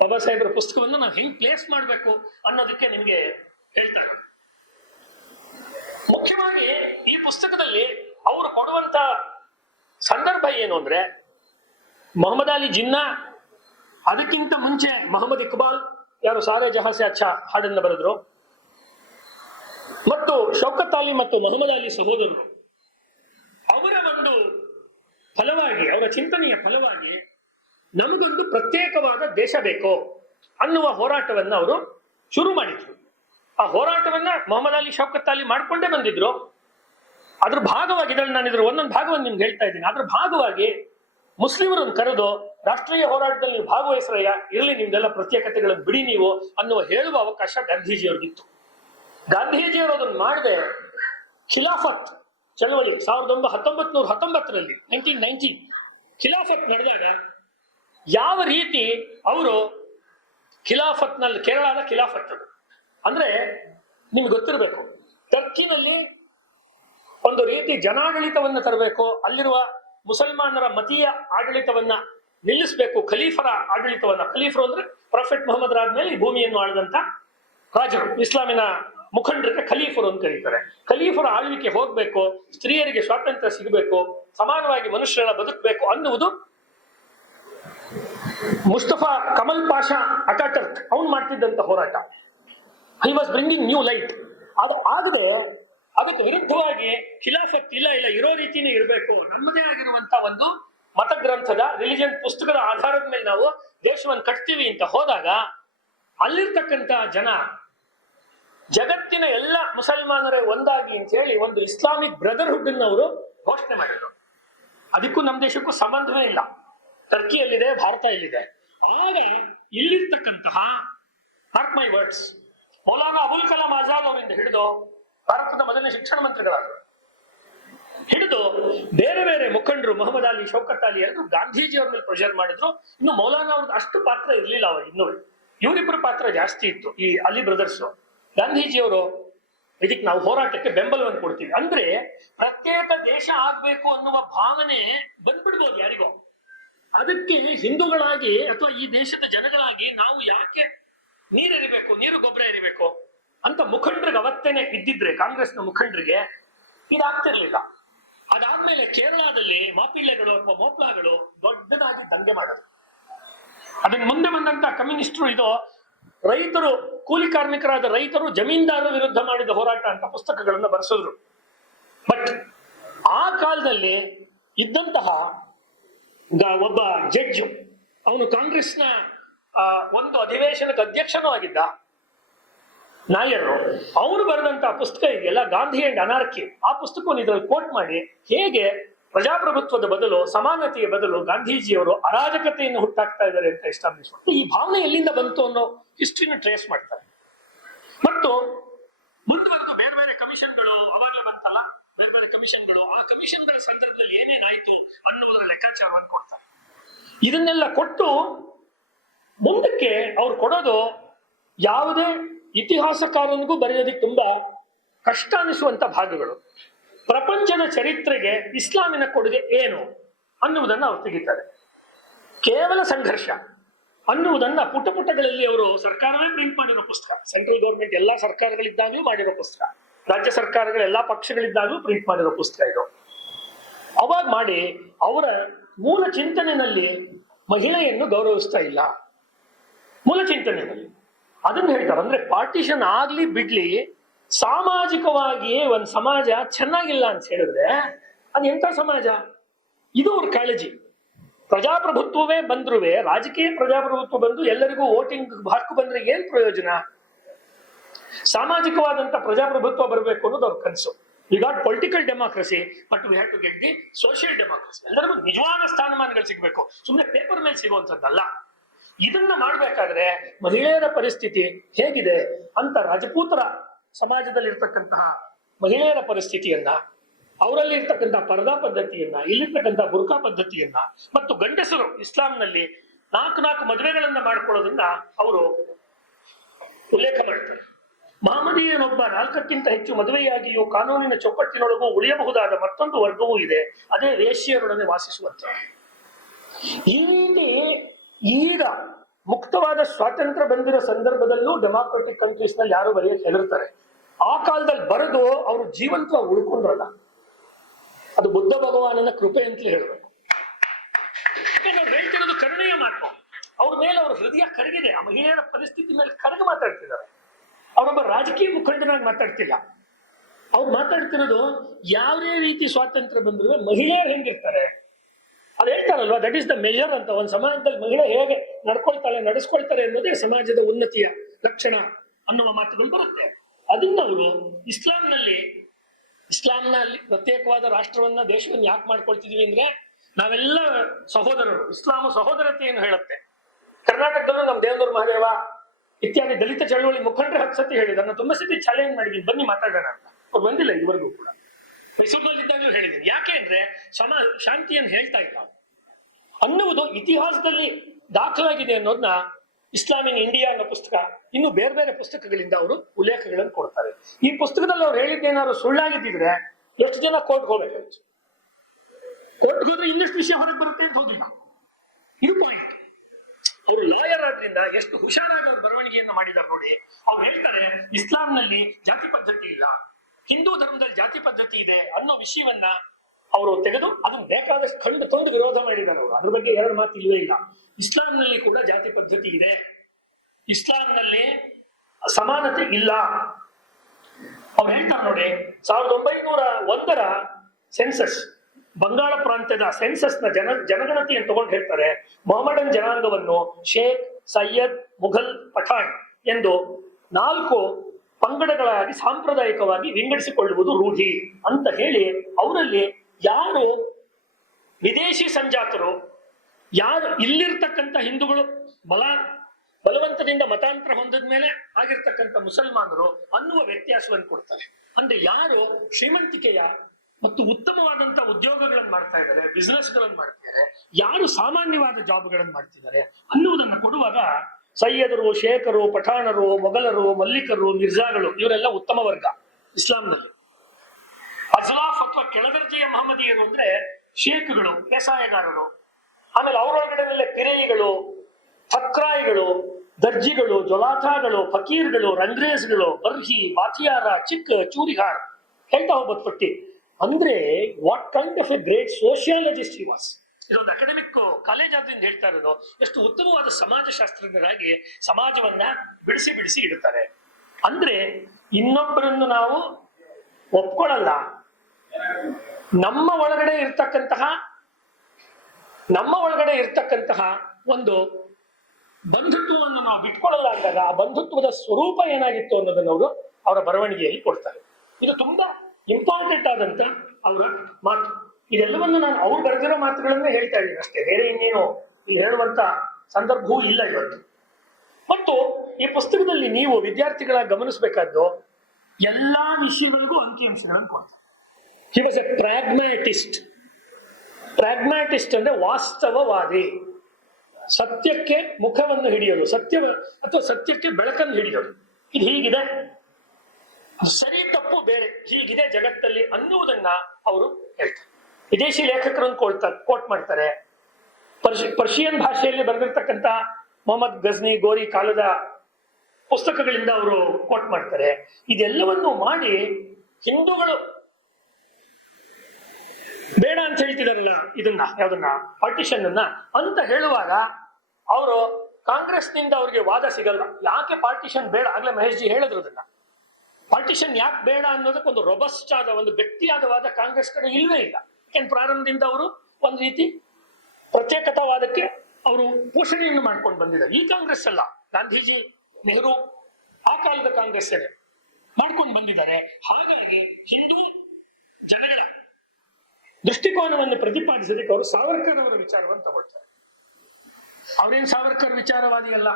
ಬಾಬಾ ಸಾಹೇಬ್ರ ಪುಸ್ತಕವನ್ನು ನಾವು ಹೆಂಗ್ ಪ್ಲೇಸ್ ಮಾಡ್ಬೇಕು ಅನ್ನೋದಕ್ಕೆ ನಿಮ್ಗೆ ಹೇಳ್ತಾರೆ. ಮುಖ್ಯವಾಗಿ ಈ ಪುಸ್ತಕದಲ್ಲಿ ಅವರು ಕೊಡುವಂತ ಸಂದರ್ಭ ಏನು ಅಂದ್ರೆ, ಮೊಹಮ್ಮದ್ ಅಲಿ ಜಿನ್ನಾ, ಅದಕ್ಕಿಂತ ಮುಂಚೆ ಮೊಹಮ್ಮದ್ ಇಕ್ಬಾಲ್, ಯಾರು ಸಾರೆ ಜಹಾಂ ಸೆ ಅಚ್ಚಾ ಹಾಡನ್ನ ಬರೆದ್ರು, ಮತ್ತು ಶೌಕತ್ ಅಲಿ ಮತ್ತು ಮೊಹಮ್ಮದ್ ಅಲಿ ಸಹೋದರರು, ಅವರ ಒಂದು ಫಲವಾಗಿ, ಅವರ ಚಿಂತನೆಯ ಫಲವಾಗಿ ನಮಗೊಂದು ಪ್ರತ್ಯೇಕವಾದ ದೇಶ ಬೇಕು ಅನ್ನುವ ಹೋರಾಟವನ್ನ ಅವರು ಶುರು ಮಾಡಿದ್ರು. ಆ ಹೋರಾಟವನ್ನ ಮೊಹಮ್ಮದ್ ಅಲಿ, ಶೌಕತ್ ಅಲಿ ಮಾಡ್ಕೊಂಡೇ ಬಂದಿದ್ರು. ಅದ್ರ ಭಾಗವಾಗಿ, ಇದ್ರಲ್ಲಿ ನಾನು ಇದ್ರ ಒಂದೊಂದು ಭಾಗವನ್ನು ನಿಮ್ಗೆ ಹೇಳ್ತಾ ಇದ್ದೀನಿ, ಅದ್ರ ಭಾಗವಾಗಿ ಮುಸ್ಲಿಮರನ್ನು ಕರೆದು ರಾಷ್ಟ್ರೀಯ ಹೋರಾಟದಲ್ಲಿ ಭಾಗವಹಿಸ್ರಯ್ಯ, ಇರಲಿ ನಿಮ್ದೆಲ್ಲ ಪ್ರತ್ಯೇಕತೆಗಳನ್ನು ಬಿಡಿ ನೀವು ಅನ್ನುವ ಹೇಳುವ ಅವಕಾಶ ಗಾಂಧೀಜಿಯವ್ರಿಗಿತ್ತು. ಗಾಂಧೀಜಿಯವರು ಅದನ್ನು ಮಾಡದೆ ಖಿಲಾಫತ್ ಚಳವಳಿ 1919 1990 ಖಿಲಾಫತ್ ನಡೆದಾಗ ಯಾವ ರೀತಿ ಅವರು ಖಿಲಾಫತ್ನಲ್ಲಿ, ಕೇರಳದ ಖಿಲಾಫತ್ ಅಂದ್ರೆ ನಿಮ್ಗೆ ಗೊತ್ತಿರಬೇಕು, ಟರ್ಕಿನಲ್ಲಿ ಒಂದು ರೀತಿ ಜನಾಡಳಿತವನ್ನ ತರಬೇಕು, ಅಲ್ಲಿರುವ ಮುಸಲ್ಮಾನರ ಮತೀಯ ಆಡಳಿತವನ್ನ ನಿಲ್ಲಿಸಬೇಕು, ಖಲೀಫರ ಆಡಳಿತವನ್ನ, ಖಲೀಫರು ಅಂದ್ರೆ ಪ್ರೊಫೆಟ್ ಮೊಹಮ್ಮದ್ ಆದ್ಮೇಲೆ ಈ ಭೂಮಿಯನ್ನು ಆಳಿದಂತ ರಾಜರು, ಇಸ್ಲಾಮಿನ ಮುಖಂಡರಿಗೆ ಖಲೀಫರು ಅಂತ ಕರೀತಾರೆ. ಖಲೀಫರ ಆಳ್ವಿಕೆ ಹೋಗ್ಬೇಕು, ಸ್ತ್ರೀಯರಿಗೆ ಸ್ವಾತಂತ್ರ್ಯ ಸಿಗಬೇಕು, ಸಮಾನವಾಗಿ ಮನುಷ್ಯರ ಬದುಕಬೇಕು ಅನ್ನುವುದು ಮುಸ್ತಫಾ ಕಮಲ್ ಪಾಷಾ ಅಟಾಟರ್ಕ್ ಅವನು ಮಾಡ್ತಿದ್ದಂತ ಹೋರಾಟ. He was bringing new light. ಅದು ಆಗದೆ ಅದಕ್ಕೆ ವಿರುದ್ಧವಾಗಿ ಖಿಲಾಫತ್ ಇಲ್ಲ ಇರೋ ರೀತಿನೇ ಇರಬೇಕು, ನಮ್ಮದೇ ಆಗಿರುವಂತ ಒಂದು ಮತಗ್ರಂಥದ ರಿಲಿಜನ್ ಪುಸ್ತಕದ ಆಧಾರದ ಮೇಲೆ ನಾವು ದೇಶವನ್ನು ಕಟ್ತೀವಿ ಅಂತ ಹೋದಾಗ, ಅಲ್ಲಿರ್ತಕ್ಕಂಥ ಜನ ಜಗತ್ತಿನ ಎಲ್ಲ ಮುಸಲ್ಮಾನರೇ ಒಂದಾಗಿ ಅಂತ ಹೇಳಿ ಒಂದು ಇಸ್ಲಾಮಿಕ್ ಬ್ರದರ್ಹುಡ್ ಅನ್ನು ಅವರು ಘೋಷಣೆ ಮಾಡಿದ್ರು. ಅದಕ್ಕೂ ನಮ್ಮ ದೇಶಕ್ಕೂ ಸಂಬಂಧವೇ ಇಲ್ಲ, ಟರ್ಕಿಯಲ್ಲಿದೆ, ಭಾರತ ಇಲ್ಲಿದೆ. ಆಗ ಇಲ್ಲಿರ್ತಕ್ಕಂತಹ, mark my words, Maulana Abul Kalam Azad ಅವರಿಂದ ಹಿಡಿದು ಭಾರತದ ಮೊದಲನೇ ಶಿಕ್ಷಣ ಮಂತ್ರಿಗಳಾದರು ಹಿಡಿದು ಬೇರೆ ಬೇರೆ ಮುಖಂಡರು, ಮೊಹಮ್ಮದ್ ಅಲಿ, ಶೌಕತ್ ಅಲಿ ಎಲ್ಲರೂ ಗಾಂಧೀಜಿಯವ್ರ ಮೇಲೆ ಪ್ರೆಷರ್ ಮಾಡಿದ್ರು. ಇನ್ನು ಮೌಲಾನಾ ಅವ್ರದ್ದು ಅಷ್ಟು ಪಾತ್ರ ಇರ್ಲಿಲ್ಲ, ಅವರು ಇನ್ನೂ ಇವರಿಬ್ಬರ ಪಾತ್ರ ಜಾಸ್ತಿ ಇತ್ತು, ಈ ಅಲಿ ಬ್ರದರ್ಸ್. ಗಾಂಧೀಜಿಯವರು ಇದಕ್ಕೆ ನಾವು ಹೋರಾಟಕ್ಕೆ ಬೆಂಬಲವನ್ನು ಕೊಡ್ತೀವಿ ಅಂದ್ರೆ ಪ್ರತ್ಯೇಕ ದೇಶ ಆಗ್ಬೇಕು ಅನ್ನುವ ಭಾವನೆ ಬಂದ್ಬಿಡ್ಬೋದು ಯಾರಿಗೋ. ಅದಕ್ಕೆ ಹಿಂದೂಗಳಾಗಿ ಅಥವಾ ಈ ದೇಶದ ಜನಗಳಾಗಿ ನಾವು ಯಾಕೆ ನೀರೆರಿಬೇಕು, ನೀರು ಗೊಬ್ಬರ ಎರಿಬೇಕು ಅಂತ ಮುಖಂಡರಿಗೆ ಅವತ್ತೇನೆ ಇದ್ದಿದ್ರೆ, ಕಾಂಗ್ರೆಸ್ನ ಮುಖಂಡರಿಗೆ ಇದಾಗ್ತಿರ್ಲಿಲ್ಲ. ಅದಾದ್ಮೇಲೆ ಕೇರಳದಲ್ಲಿ ಮಾಪಿಳ್ಳೆಗಳು ಅಥವಾ ಮೋಪ್ಲಾಗಳು ದೊಡ್ಡದಾಗಿ ದಂಗೆ ಮಾಡೋದು. ಅದನ್ನ ಮುಂದೆ ಬಂದಂತ ಕಮ್ಯುನಿಸ್ಟರು ಇದು ರೈತರು, ಕೂಲಿ ಕಾರ್ಮಿಕರಾದ ರೈತರು ಜಮೀನ್ದಾರರ ವಿರುದ್ಧ ಮಾಡಿದ ಹೋರಾಟ ಅಂತ ಪುಸ್ತಕಗಳನ್ನ ಬರೆಸಿದ್ರು. ಬಟ್ ಆ ಕಾಲದಲ್ಲಿ ಇದ್ದಂತಹ ಒಬ್ಬ ಜಡ್ಜ್, ಅವನು ಕಾಂಗ್ರೆಸ್ನ ಒಂದು ಅಧಿವೇಶನಕ್ಕೆ ಅಧ್ಯಕ್ಷನೂ ಆಗಿದ್ದ, ನಾಯರು, ಅವರು ಬರೆದಂತಹ ಪುಸ್ತಕ ಇದೆಯಲ್ಲ, ಗಾಂಧಿ ಅಂಡ್ ಅನಾರ್ಕಿ, ಆ ಪುಸ್ತಕವನ್ನು ಇದರಲ್ಲಿ ಕೋಟ್ ಮಾಡಿ ಹೇಗೆ ಪ್ರಜಾಪ್ರಭುತ್ವದ ಬದಲು, ಸಮಾನತೆಯ ಬದಲು ಗಾಂಧೀಜಿಯವರು ಅರಾಜಕತೆಯನ್ನು ಹುಟ್ಟಾಕ್ತಾ ಇದ್ದಾರೆ ಅಂತ ಎಸ್ಟಾಬ್ಲಿಷ್ ಮಾಡಿ, ಈ ಭಾವನೆ ಎಲ್ಲಿಂದ ಬಂತು ಅನ್ನೋ ಹಿಸ್ಟ್ರಿನ ಟ್ರೇಸ್ ಮಾಡ್ತಾರೆ. ಮತ್ತು ಮುಂದುವರೆದು ಬೇರೆ ಬೇರೆ ಕಮಿಷನ್ಗಳು, ಅವಾಗಲೇ ಬಂತಲ್ಲ ಬೇರೆ ಬೇರೆ ಕಮಿಷನ್ಗಳು, ಆ ಕಮಿಷನ್ಗಳ ಸಂದರ್ಭದಲ್ಲಿ ಏನೇನಾಯ್ತು ಅನ್ನುವುದರ ಲೆಕ್ಕಾಚಾರವನ್ನು ಕೊಡ್ತಾರೆ. ಇದನ್ನೆಲ್ಲ ಕೊಟ್ಟು ಮುಂದಕ್ಕೆ ಅವ್ರು ಕೊಡೋದು ಯಾವುದೇ ಇತಿಹಾಸಕಾರನಿಗೂ ಬರೆಯೋದಕ್ಕೆ ತುಂಬಾ ಕಷ್ಟ ಅನಿಸುವಂತ ಭಾಗಗಳು. ಪ್ರಪಂಚದ ಚರಿತ್ರೆಗೆ ಇಸ್ಲಾಮಿನ ಕೊಡುಗೆ ಏನು ಅನ್ನುವುದನ್ನು ಅವರು ತೆಗಿತಾರೆ. ಕೇವಲ ಸಂಘರ್ಷ ಅನ್ನುವುದನ್ನ ಪುಟ ಪುಟಗಳಲ್ಲಿ ಅವರು ಸರ್ಕಾರವೇ ಪ್ರಿಂಟ್ ಮಾಡಿರೋ ಪುಸ್ತಕ, ಸೆಂಟ್ರಲ್ ಗೌರ್ಮೆಂಟ್ ಎಲ್ಲಾ ಸರ್ಕಾರಗಳಿದ್ದಾಗಲೂ ಮಾಡಿರೋ ಪುಸ್ತಕ, ರಾಜ್ಯ ಸರ್ಕಾರಗಳ ಎಲ್ಲಾ ಪಕ್ಷಗಳಿದ್ದಾಗಲೂ ಪ್ರಿಂಟ್ ಮಾಡಿರೋ ಪುಸ್ತಕ ಇದು. ಅವಾಗ ಮಾಡಿ ಅವರ ಮೂಲ ಚಿಂತನೆಯಲ್ಲಿ ಮಹಿಳೆಯನ್ನು ಗೌರವಿಸ್ತಾ ಇಲ್ಲ. ಮೂಲ ಚಿಂತನೆಯಲ್ಲಿ ಅದನ್ನು ಹೇಳ್ತಾರೆ. ಅಂದ್ರೆ ಪಾರ್ಟಿಷನ್ ಆಗ್ಲಿ ಬಿಡ್ಲಿ, ಸಾಮಾಜಿಕವಾಗಿಯೇ ಒಂದು ಸಮಾಜ ಚೆನ್ನಾಗಿಲ್ಲ ಅಂತ ಹೇಳಿದ್ರೆ ಅದು ಎಂಥ ಸಮಾಜ? ಇದು ಅವ್ರ ಕಾಳಜಿ. ಪ್ರಜಾಪ್ರಭುತ್ವವೇ ಬಂದ್ರುವೆ, ರಾಜಕೀಯ ಪ್ರಜಾಪ್ರಭುತ್ವ ಬಂದು ಎಲ್ಲರಿಗೂ ವೋಟಿಂಗ್ ಹಕ್ಕು ಬಂದ್ರೆ ಏನ್ ಪ್ರಯೋಜನ? ಸಾಮಾಜಿಕವಾದಂತ ಪ್ರಜಾಪ್ರಭುತ್ವ ಬರಬೇಕು ಅನ್ನೋದು ಅವ್ರ ಕನಸು. We got political democracy, but we have to get the social democracy. ಎಲ್ಲರಿಗೂ ನಿಜವಾದ ಸ್ಥಾನಮಾನಗಳು ಸಿಗಬೇಕು, ಸುಮ್ಮನೆ ಪೇಪರ್ ಮೇಲೆ ಸಿಗುವಂತದ್ದಲ್ಲ. ಇದನ್ನ ಮಾಡ್ಬೇಕಾದ್ರೆ ಮಹಿಳೆಯರ ಪರಿಸ್ಥಿತಿ ಹೇಗಿದೆ ಅಂತ ರಾಜಪೂತರ ಸಮಾಜದಲ್ಲಿ ಇರ್ತಕ್ಕಂತಹ ಮಹಿಳೆಯರ ಪರಿಸ್ಥಿತಿಯನ್ನ, ಅವರಲ್ಲಿ ಇರ್ತಕ್ಕಂಥ ಪರದಾ ಪದ್ಧತಿಯನ್ನ, ಇಲ್ಲಿರ್ತಕ್ಕಂಥ ಬುರ್ಕಾ ಪದ್ಧತಿಯನ್ನ, ಮತ್ತು ಗಂಡಸರು ಇಸ್ಲಾಂನಲ್ಲಿ 4 ಮದುವೆಗಳನ್ನ ಮಾಡ್ಕೊಳ್ಳೋದನ್ನ ಅವರು ಉಲ್ಲೇಖ ಮಾಡ್ತಾರೆ. ಮಹಮ್ಮದೀಯನೊಬ್ಬ 4ಕ್ಕಿಂತ ಹೆಚ್ಚು ಮದುವೆಯಾಗಿಯೂ ಕಾನೂನಿನ ಚೌಕಟ್ಟಿನೊಳಗೂ ಉಳಿಯಬಹುದಾದ ಮತ್ತೊಂದು ವರ್ಗವೂ ಇದೆ, ಅದೇ ವೇಶ್ಯರೊಡನೆ ವಾಸಿಸುವಂತೆ. ಈ ರೀತಿ ಈಗ ಮುಕ್ತವಾದ ಸ್ವಾತಂತ್ರ್ಯ ಬಂದಿರೋ ಸಂದರ್ಭದಲ್ಲೂ ಡೆಮಾಕ್ರೆಟಿಕ್ ಕಂಟ್ರೀಸ್ ನಲ್ಲಿ ಯಾರು ಬರೆಯಕ್ಕೆ ಹೆದರ್ತಾರೆ. ಆ ಕಾಲದಲ್ಲಿ ಬರೆದು ಅವರು ಜೀವಂತವಾಗಿ ಉಳ್ಕೊಂಡ್ರಲ್ಲ, ಅದು ಬುದ್ಧ ಭಗವಾನನ ಕೃಪೆ ಅಂತಲೇ ಹೇಳಬೇಕು. ನಾವು ಹೇಳ್ತಿರೋದು ಕರುಣೆಯ ಮಾತು. ಅವ್ರ ಮೇಲೆ ಅವ್ರ ಹೃದಯ ಕರಗಿದೆ, ಆ ಮಹಿಳೆಯರ ಪರಿಸ್ಥಿತಿ ಮೇಲೆ ಕರಗ ಮಾತಾಡ್ತಿದ್ದಾರೆ. ಅವರೊಬ್ಬ ರಾಜಕೀಯ ಮುಖಂಡನಾಗಿ ಮಾತಾಡ್ತಿಲ್ಲ. ಅವ್ರು ಮಾತಾಡ್ತಿರೋದು ಯಾವುದೇ ರೀತಿ ಸ್ವಾತಂತ್ರ್ಯ ಬಂದ್ರು ಮಹಿಳೆಯರು ಹೆಂಗಿರ್ತಾರೆ ಅದು ಹೇಳ್ತಾರಲ್ವಾ, ದಟ್ ಈಸ್ ದ ಮೆಜರ್ ಅಂತ. ಒಂದು ಸಮಾಜದಲ್ಲಿ ಮಹಿಳೆ ಹೇಗೆ ನಡೆಸ್ಕೊಳ್ತಾರೆ ಅನ್ನೋದೇ ಸಮಾಜದ ಉನ್ನತಿಯ ಲಕ್ಷಣ ಅನ್ನುವ ಮಾತುಗಳು ಬರುತ್ತೆ. ಅದನ್ನ ಅವರು ಇಸ್ಲಾಂನಲ್ಲಿ ಪ್ರತ್ಯೇಕವಾದ ರಾಷ್ಟ್ರವನ್ನ, ದೇಶವನ್ನ ಯಾಕೆ ಮಾಡ್ಕೊಳ್ತಿದೀವಿ ಅಂದ್ರೆ ನಾವೆಲ್ಲ ಸಹೋದರರು. ಇಸ್ಲಾಮು ಸಹೋದರತೆಯನ್ನು ಹೇಳುತ್ತೆ. ಕರ್ನಾಟಕದಲ್ಲೂ ನಮ್ಮ ದೇವದೂರ್ ಮಹಾದೇವ ಇತ್ಯಾದಿ ದಲಿತ ಚಳವಳಿ ಮುಖಂಡರು 10 ಸತಿ ಹೇಳಿದ್ದಾರೆ. ನಾನು 9 ಸತಿ ಚಾಲೆಂಜ್ ಮಾಡಿದ್ದೀನಿ, ಬನ್ನಿ ಮಾತಾಡೋಣ ಅಂತ. ಅವ್ರು ಬಂದಿಲ್ಲ ಇದುವರೆಗೂ ಕೂಡ. ಮೈಸೂರಿನಲ್ಲಿ ಇದ್ದಾಗಲೂ ಹೇಳಿದ್ದೀನಿ. ಯಾಕೆ ಅಂದ್ರೆ ಶಾಂತಿಯನ್ನು ಹೇಳ್ತಾ ಇಲ್ಲ ಅನ್ನುವುದು ಇತಿಹಾಸದಲ್ಲಿ ದಾಖಲಾಗಿದೆ ಅನ್ನೋದನ್ನ ಇಸ್ಲಾಮಿನ್ ಇಂಡಿಯಾ ಅನ್ನೋ ಪುಸ್ತಕ, ಇನ್ನು ಬೇರೆ ಬೇರೆ ಪುಸ್ತಕಗಳಿಂದ ಅವರು ಉಲ್ಲೇಖಗಳನ್ನು ಕೊಡ್ತಾರೆ. ಈ ಪುಸ್ತಕದಲ್ಲಿ ಅವ್ರು ಹೇಳಿದ್ದೇನಾದ್ರು ಸುಳ್ಳಾಗಿದ್ದಿದ್ರೆ ಎಷ್ಟು ಜನ ಕೋರ್ಟ್ಗೆ ಹೋಗ್ಬೇಕಾಗಿತ್ತು. ಕೋರ್ಟ್ಗೆ ಹೋದ್ರೆ ಇನ್ನಷ್ಟು ವಿಷಯ ಹೊರಗೆ ಬರುತ್ತೆ ಅಂತ ಹೋಗಿಲ್ಲ. ಇದು ಪಾಯಿಂಟ್. ಅವರು ಲಾಯರ್ ಆದ್ರಿಂದ ಎಷ್ಟು ಹುಷಾರಾಗಿ ಅವ್ರ ಬರವಣಿಗೆಯನ್ನ ಮಾಡಿದ್ದಾರೆ ನೋಡಿ. ಅವ್ರು ಹೇಳ್ತಾರೆ ಇಸ್ಲಾಂನಲ್ಲಿ ಜಾತಿ ಪದ್ಧತಿ ಇಲ್ಲ, ಹಿಂದೂ ಧರ್ಮದಲ್ಲಿ ಜಾತಿ ಪದ್ಧತಿ ಇದೆ ಅನ್ನೋ ವಿಷಯವನ್ನ ಅವರು ತೆಗೆದು ಅದನ್ನ ಬೇಕಾದಷ್ಟು ಕಂಡು ತಂದು ವಿರೋಧ ಮಾಡಿದ್ದಾರೆ ಅವರು. ಅದ್ರ ಬಗ್ಗೆ 2 ಮಾತು ಇಲ್ಲವೇ ಇಲ್ಲ. ಇಸ್ಲಾಂನಲ್ಲಿ ಕೂಡ ಜಾತಿ ಪದ್ಧತಿ ಇದೆ, ಇಸ್ಲಾಂನಲ್ಲಿ ಸಮಾನತೆ ಇಲ್ಲ. ಅವ್ರು ಹೇಳ್ತಾರೆ ನೋಡಿ, 1901ರ ಸೆನ್ಸಸ್, ಬಂಗಾಳ ಪ್ರಾಂತ್ಯದ ಸೆನ್ಸಸ್ ನ ಜನಗಣತಿಯನ್ನು ತಗೊಂಡು ಹೇಳ್ತಾರೆ, ಮೊಹಮ್ಮಡನ್ ಜನಾಂಗವನ್ನು ಶೇಖ್, ಸೈಯದ್, ಮುಘಲ್, ಪಠಾಣ್ ಎಂದು 4 ಪಂಗಡಗಳಾಗಿ ಸಾಂಪ್ರದಾಯಿಕವಾಗಿ ವಿಂಗಡಿಸಿಕೊಳ್ಳುವುದು ರೂಢಿ ಅಂತ ಹೇಳಿ, ಅವರಲ್ಲಿ ಯಾರು ವಿದೇಶಿ ಸಂಜಾತರು, ಯಾರು ಇಲ್ಲಿರ್ತಕ್ಕಂಥ ಹಿಂದೂಗಳು ಬಲವಂತದಿಂದ ಮತಾಂತರ ಹೊಂದಿದ ಮೇಲೆ ಆಗಿರ್ತಕ್ಕಂಥ ಮುಸಲ್ಮಾನರು ಅನ್ನುವ ವ್ಯತ್ಯಾಸವನ್ನು ಕೊಡ್ತಾರೆ. ಅಂದ್ರೆ ಯಾರು ಶ್ರೀಮಂತಿಕೆಯ ಮತ್ತು ಉತ್ತಮವಾದಂತಹ ಉದ್ಯೋಗಗಳನ್ನು ಮಾಡ್ತಾ ಇದ್ದಾರೆ, ಬಿಸ್ನೆಸ್ ಗಳನ್ನು ಮಾಡ್ತಿದ್ದಾರೆ, ಯಾರು ಸಾಮಾನ್ಯವಾದ ಜಾಬ್ಗಳನ್ನು ಮಾಡ್ತಿದ್ದಾರೆ ಅನ್ನುವುದನ್ನು ಕೊಡುವಾಗ ಸೈಯದರು, ಶೇಖರು, ಪಠಾಣರು, ಮೊಘಲರು, ಮಲ್ಲಿಕರು, ಮಿರ್ಜಾಗಳು ಇವರೆಲ್ಲ ಉತ್ತಮ ವರ್ಗ ಇಸ್ಲಾಂನಲ್ಲಿ. ಅಜ್ಲಾಫ್ ಅಥವಾ ಕೆಳದರ್ಜೆಯ ಮಹಮ್ಮದೀಯರು ಅಂದ್ರೆ ಶೇಖ್ಗಳು, ಬೇಸಾಯಗಾರರು. ಆಮೇಲೆ ಅವರೊಳಗಡೆ ಪಿರೇಯಿಗಳು, ಫಕ್ರಾಯಿಗಳು, ದರ್ಜಿಗಳು, ಜೊಲಾಥಾಗಳು, ಫಕೀರ್ಗಳು, ರಂಗ್ರೇಜ್ಗಳು, ಬರ್ಹಿ, ಬಾತಿಯಾರ, ಚಿಕ್, ಚೂರಿಹಾರ್ ಹೇಳ್ತಾ ಹೋಗ್ಬೋದು ಪಟ್ಟಿ. ಅಂದ್ರೆ what kind of A great sociologist he was. ಇದೊಂದು ಅಕಾಡೆಮಿಕ್ ಕಾಲೇಜ್ ಆದ್ರಿಂದ ಹೇಳ್ತಾ ಇರೋದು. ಎಷ್ಟು ಉತ್ತಮವಾದ ಸಮಾಜಶಾಸ್ತ್ರಜ್ಞರಾಗಿ ಸಮಾಜವನ್ನ ಬಿಡಿಸಿ ಬಿಡಿಸಿ ಇಡುತ್ತಾರೆ. ಅಂದ್ರೆ ಇನ್ನೊಬ್ಬರನ್ನು ನಾವು ಒಪ್ಕೊಳ್ಳಲ್ಲ, ನಮ್ಮ ಒಳಗಡೆ ಇರ್ತಕ್ಕಂತಹ ಒಂದು ಬಂಧುತ್ವವನ್ನು ನಾವು ಬಿಟ್ಕೊಳ್ಳಲ್ಲ ಅಂದಾಗ ಆ ಬಂಧುತ್ವದ ಸ್ವರೂಪ ಏನಾಗಿತ್ತು ಅನ್ನೋದನ್ನು ಅವರು ಅವರ ಬರವಣಿಗೆಯಲ್ಲಿ ಕೊಡ್ತಾರೆ. ಇದು ತುಂಬಾ ಇಂಪಾರ್ಟೆಂಟ್ ಆದಂತ ಅವರ ಮಾತು. ಇದೆಲ್ಲವನ್ನು ನಾನು ಅವ್ರು ಬರೆದಿರೋ ಮಾತುಗಳನ್ನೇ ಹೇಳ್ತಾ ಇದ್ದೀನಿ ಅಷ್ಟೇ, ಬೇರೆ ಇನ್ನೇನು ಇಲ್ಲಿ ಹೇಳುವಂತ ಸಂದರ್ಭವೂ ಇಲ್ಲ ಇವತ್ತು. ಮತ್ತು ಈ ಪುಸ್ತಕದಲ್ಲಿ ನೀವು ವಿದ್ಯಾರ್ಥಿಗಳಾಗಿ ಗಮನಿಸಬೇಕಾದ್ದು ಎಲ್ಲಾ ವಿಷಯಗಳಿಗೂ ಅಂಕಿಅಂಶಗಳನ್ನು ಕೊಡ್ತಾರೆ. He was A ಪ್ರಾಗ್ಮ್ಯಾಟಿಸ್ಟ್. ಪ್ರಾಗ್ಮ್ಯಾಟಿಸ್ಟ್ ಅಂದ್ರೆ ವಾಸ್ತವವಾದಿ, ಸತ್ಯಕ್ಕೆ ಮುಖವನ್ನು ಹಿಡಿಯೋದು, ಸತ್ಯಕ್ಕೆ ಬೆಳಕನ್ನು ಹಿಡಿಯೋದು. ಇದು ಹೀಗಿದೆ, ಸರಿ ತಪ್ಪು ಬೇರೆ ಹೀಗಿದೆ ಜಗತ್ತಲ್ಲಿ ಅನ್ನುವುದನ್ನ ಅವರು ಹೇಳ್ತಾರೆ. ವಿದೇಶಿ ಲೇಖಕರನ್ನು ಕೋಟ್ ಮಾಡ್ತಾರೆ. ಪರ್ಷಿಯನ್ ಭಾಷೆಯಲ್ಲಿ ಬರೆದಿರ್ತಕ್ಕಂಥ ಮೊಹಮ್ಮದ್ ಗಜ್ನಿ ಗೋರಿ ಕಾಲದ ಪುಸ್ತಕಗಳಿಂದ ಅವರು ಕೋಟ್ ಮಾಡ್ತಾರೆ. ಇದೆಲ್ಲವನ್ನು ಮಾಡಿ ಹಿಂದೂಗಳು ಬೇಡ ಅಂತ ಹೇಳ್ತಿದಾರಲ್ಲ ಇದನ್ನ ಯಾವ್ದನ್ನ ಪಾರ್ಟಿಷನ್ ಅನ್ನ ಅಂತ ಹೇಳುವಾಗ ಅವರು ಕಾಂಗ್ರೆಸ್ನಿಂದ ಅವ್ರಿಗೆ ವಾದ ಸಿಗಲ್ಲ. ಯಾಕೆ ಪಾರ್ಟಿಷನ್ ಬೇಡ, ಆಗ್ಲೇ ಮಹೇಶ್ ಜಿ ಹೇಳಿದ್ರು ಅದನ್ನ. ಪಾರ್ಟಿಷನ್ ಯಾಕೆ ಬೇಡ ಅನ್ನೋದಕ್ಕೆ ಒಂದು ರೊಬಸ್ಟ್ ಆದ ಒಂದು ಗಟ್ಟಿಯಾದ ವಾದ ಕಾಂಗ್ರೆಸ್ ಕಡೆ ಇಲ್ವೇ ಇಲ್ಲ. ಯಾಕೆಂದ್ರೆ ಪ್ರಾರಂಭದಿಂದ ಅವರು ಒಂದು ರೀತಿ ಪ್ರತ್ಯೇಕತಾವಾದಕ್ಕೆ ಅವರು ಪೋಷಣೆಯನ್ನು ಮಾಡ್ಕೊಂಡು ಬಂದಿದ್ದಾರೆ. ಈ ಕಾಂಗ್ರೆಸ್ ಅಲ್ಲ, ಗಾಂಧೀಜಿ ನೆಹರು ಆ ಕಾಲದ ಕಾಂಗ್ರೆಸ್ ಮಾಡ್ಕೊಂಡು ಬಂದಿದ್ದಾರೆ. ಹಾಗಾಗಿ ಹಿಂದೂ ಜನಗಳ ದೃಷ್ಟಿಕೋನವನ್ನು ಪ್ರತಿಪಾದಿಸೋದಕ್ಕೆ ಅವರು ಸಾವರ್ಕರ್ ಅವರ ವಿಚಾರವನ್ನು ತಗೊಳ್ತಾರೆ. ಅವ್ರೇನ್ ಸಾವರ್ಕರ್ ವಿಚಾರವಾದಿ ಅಲ್ಲ,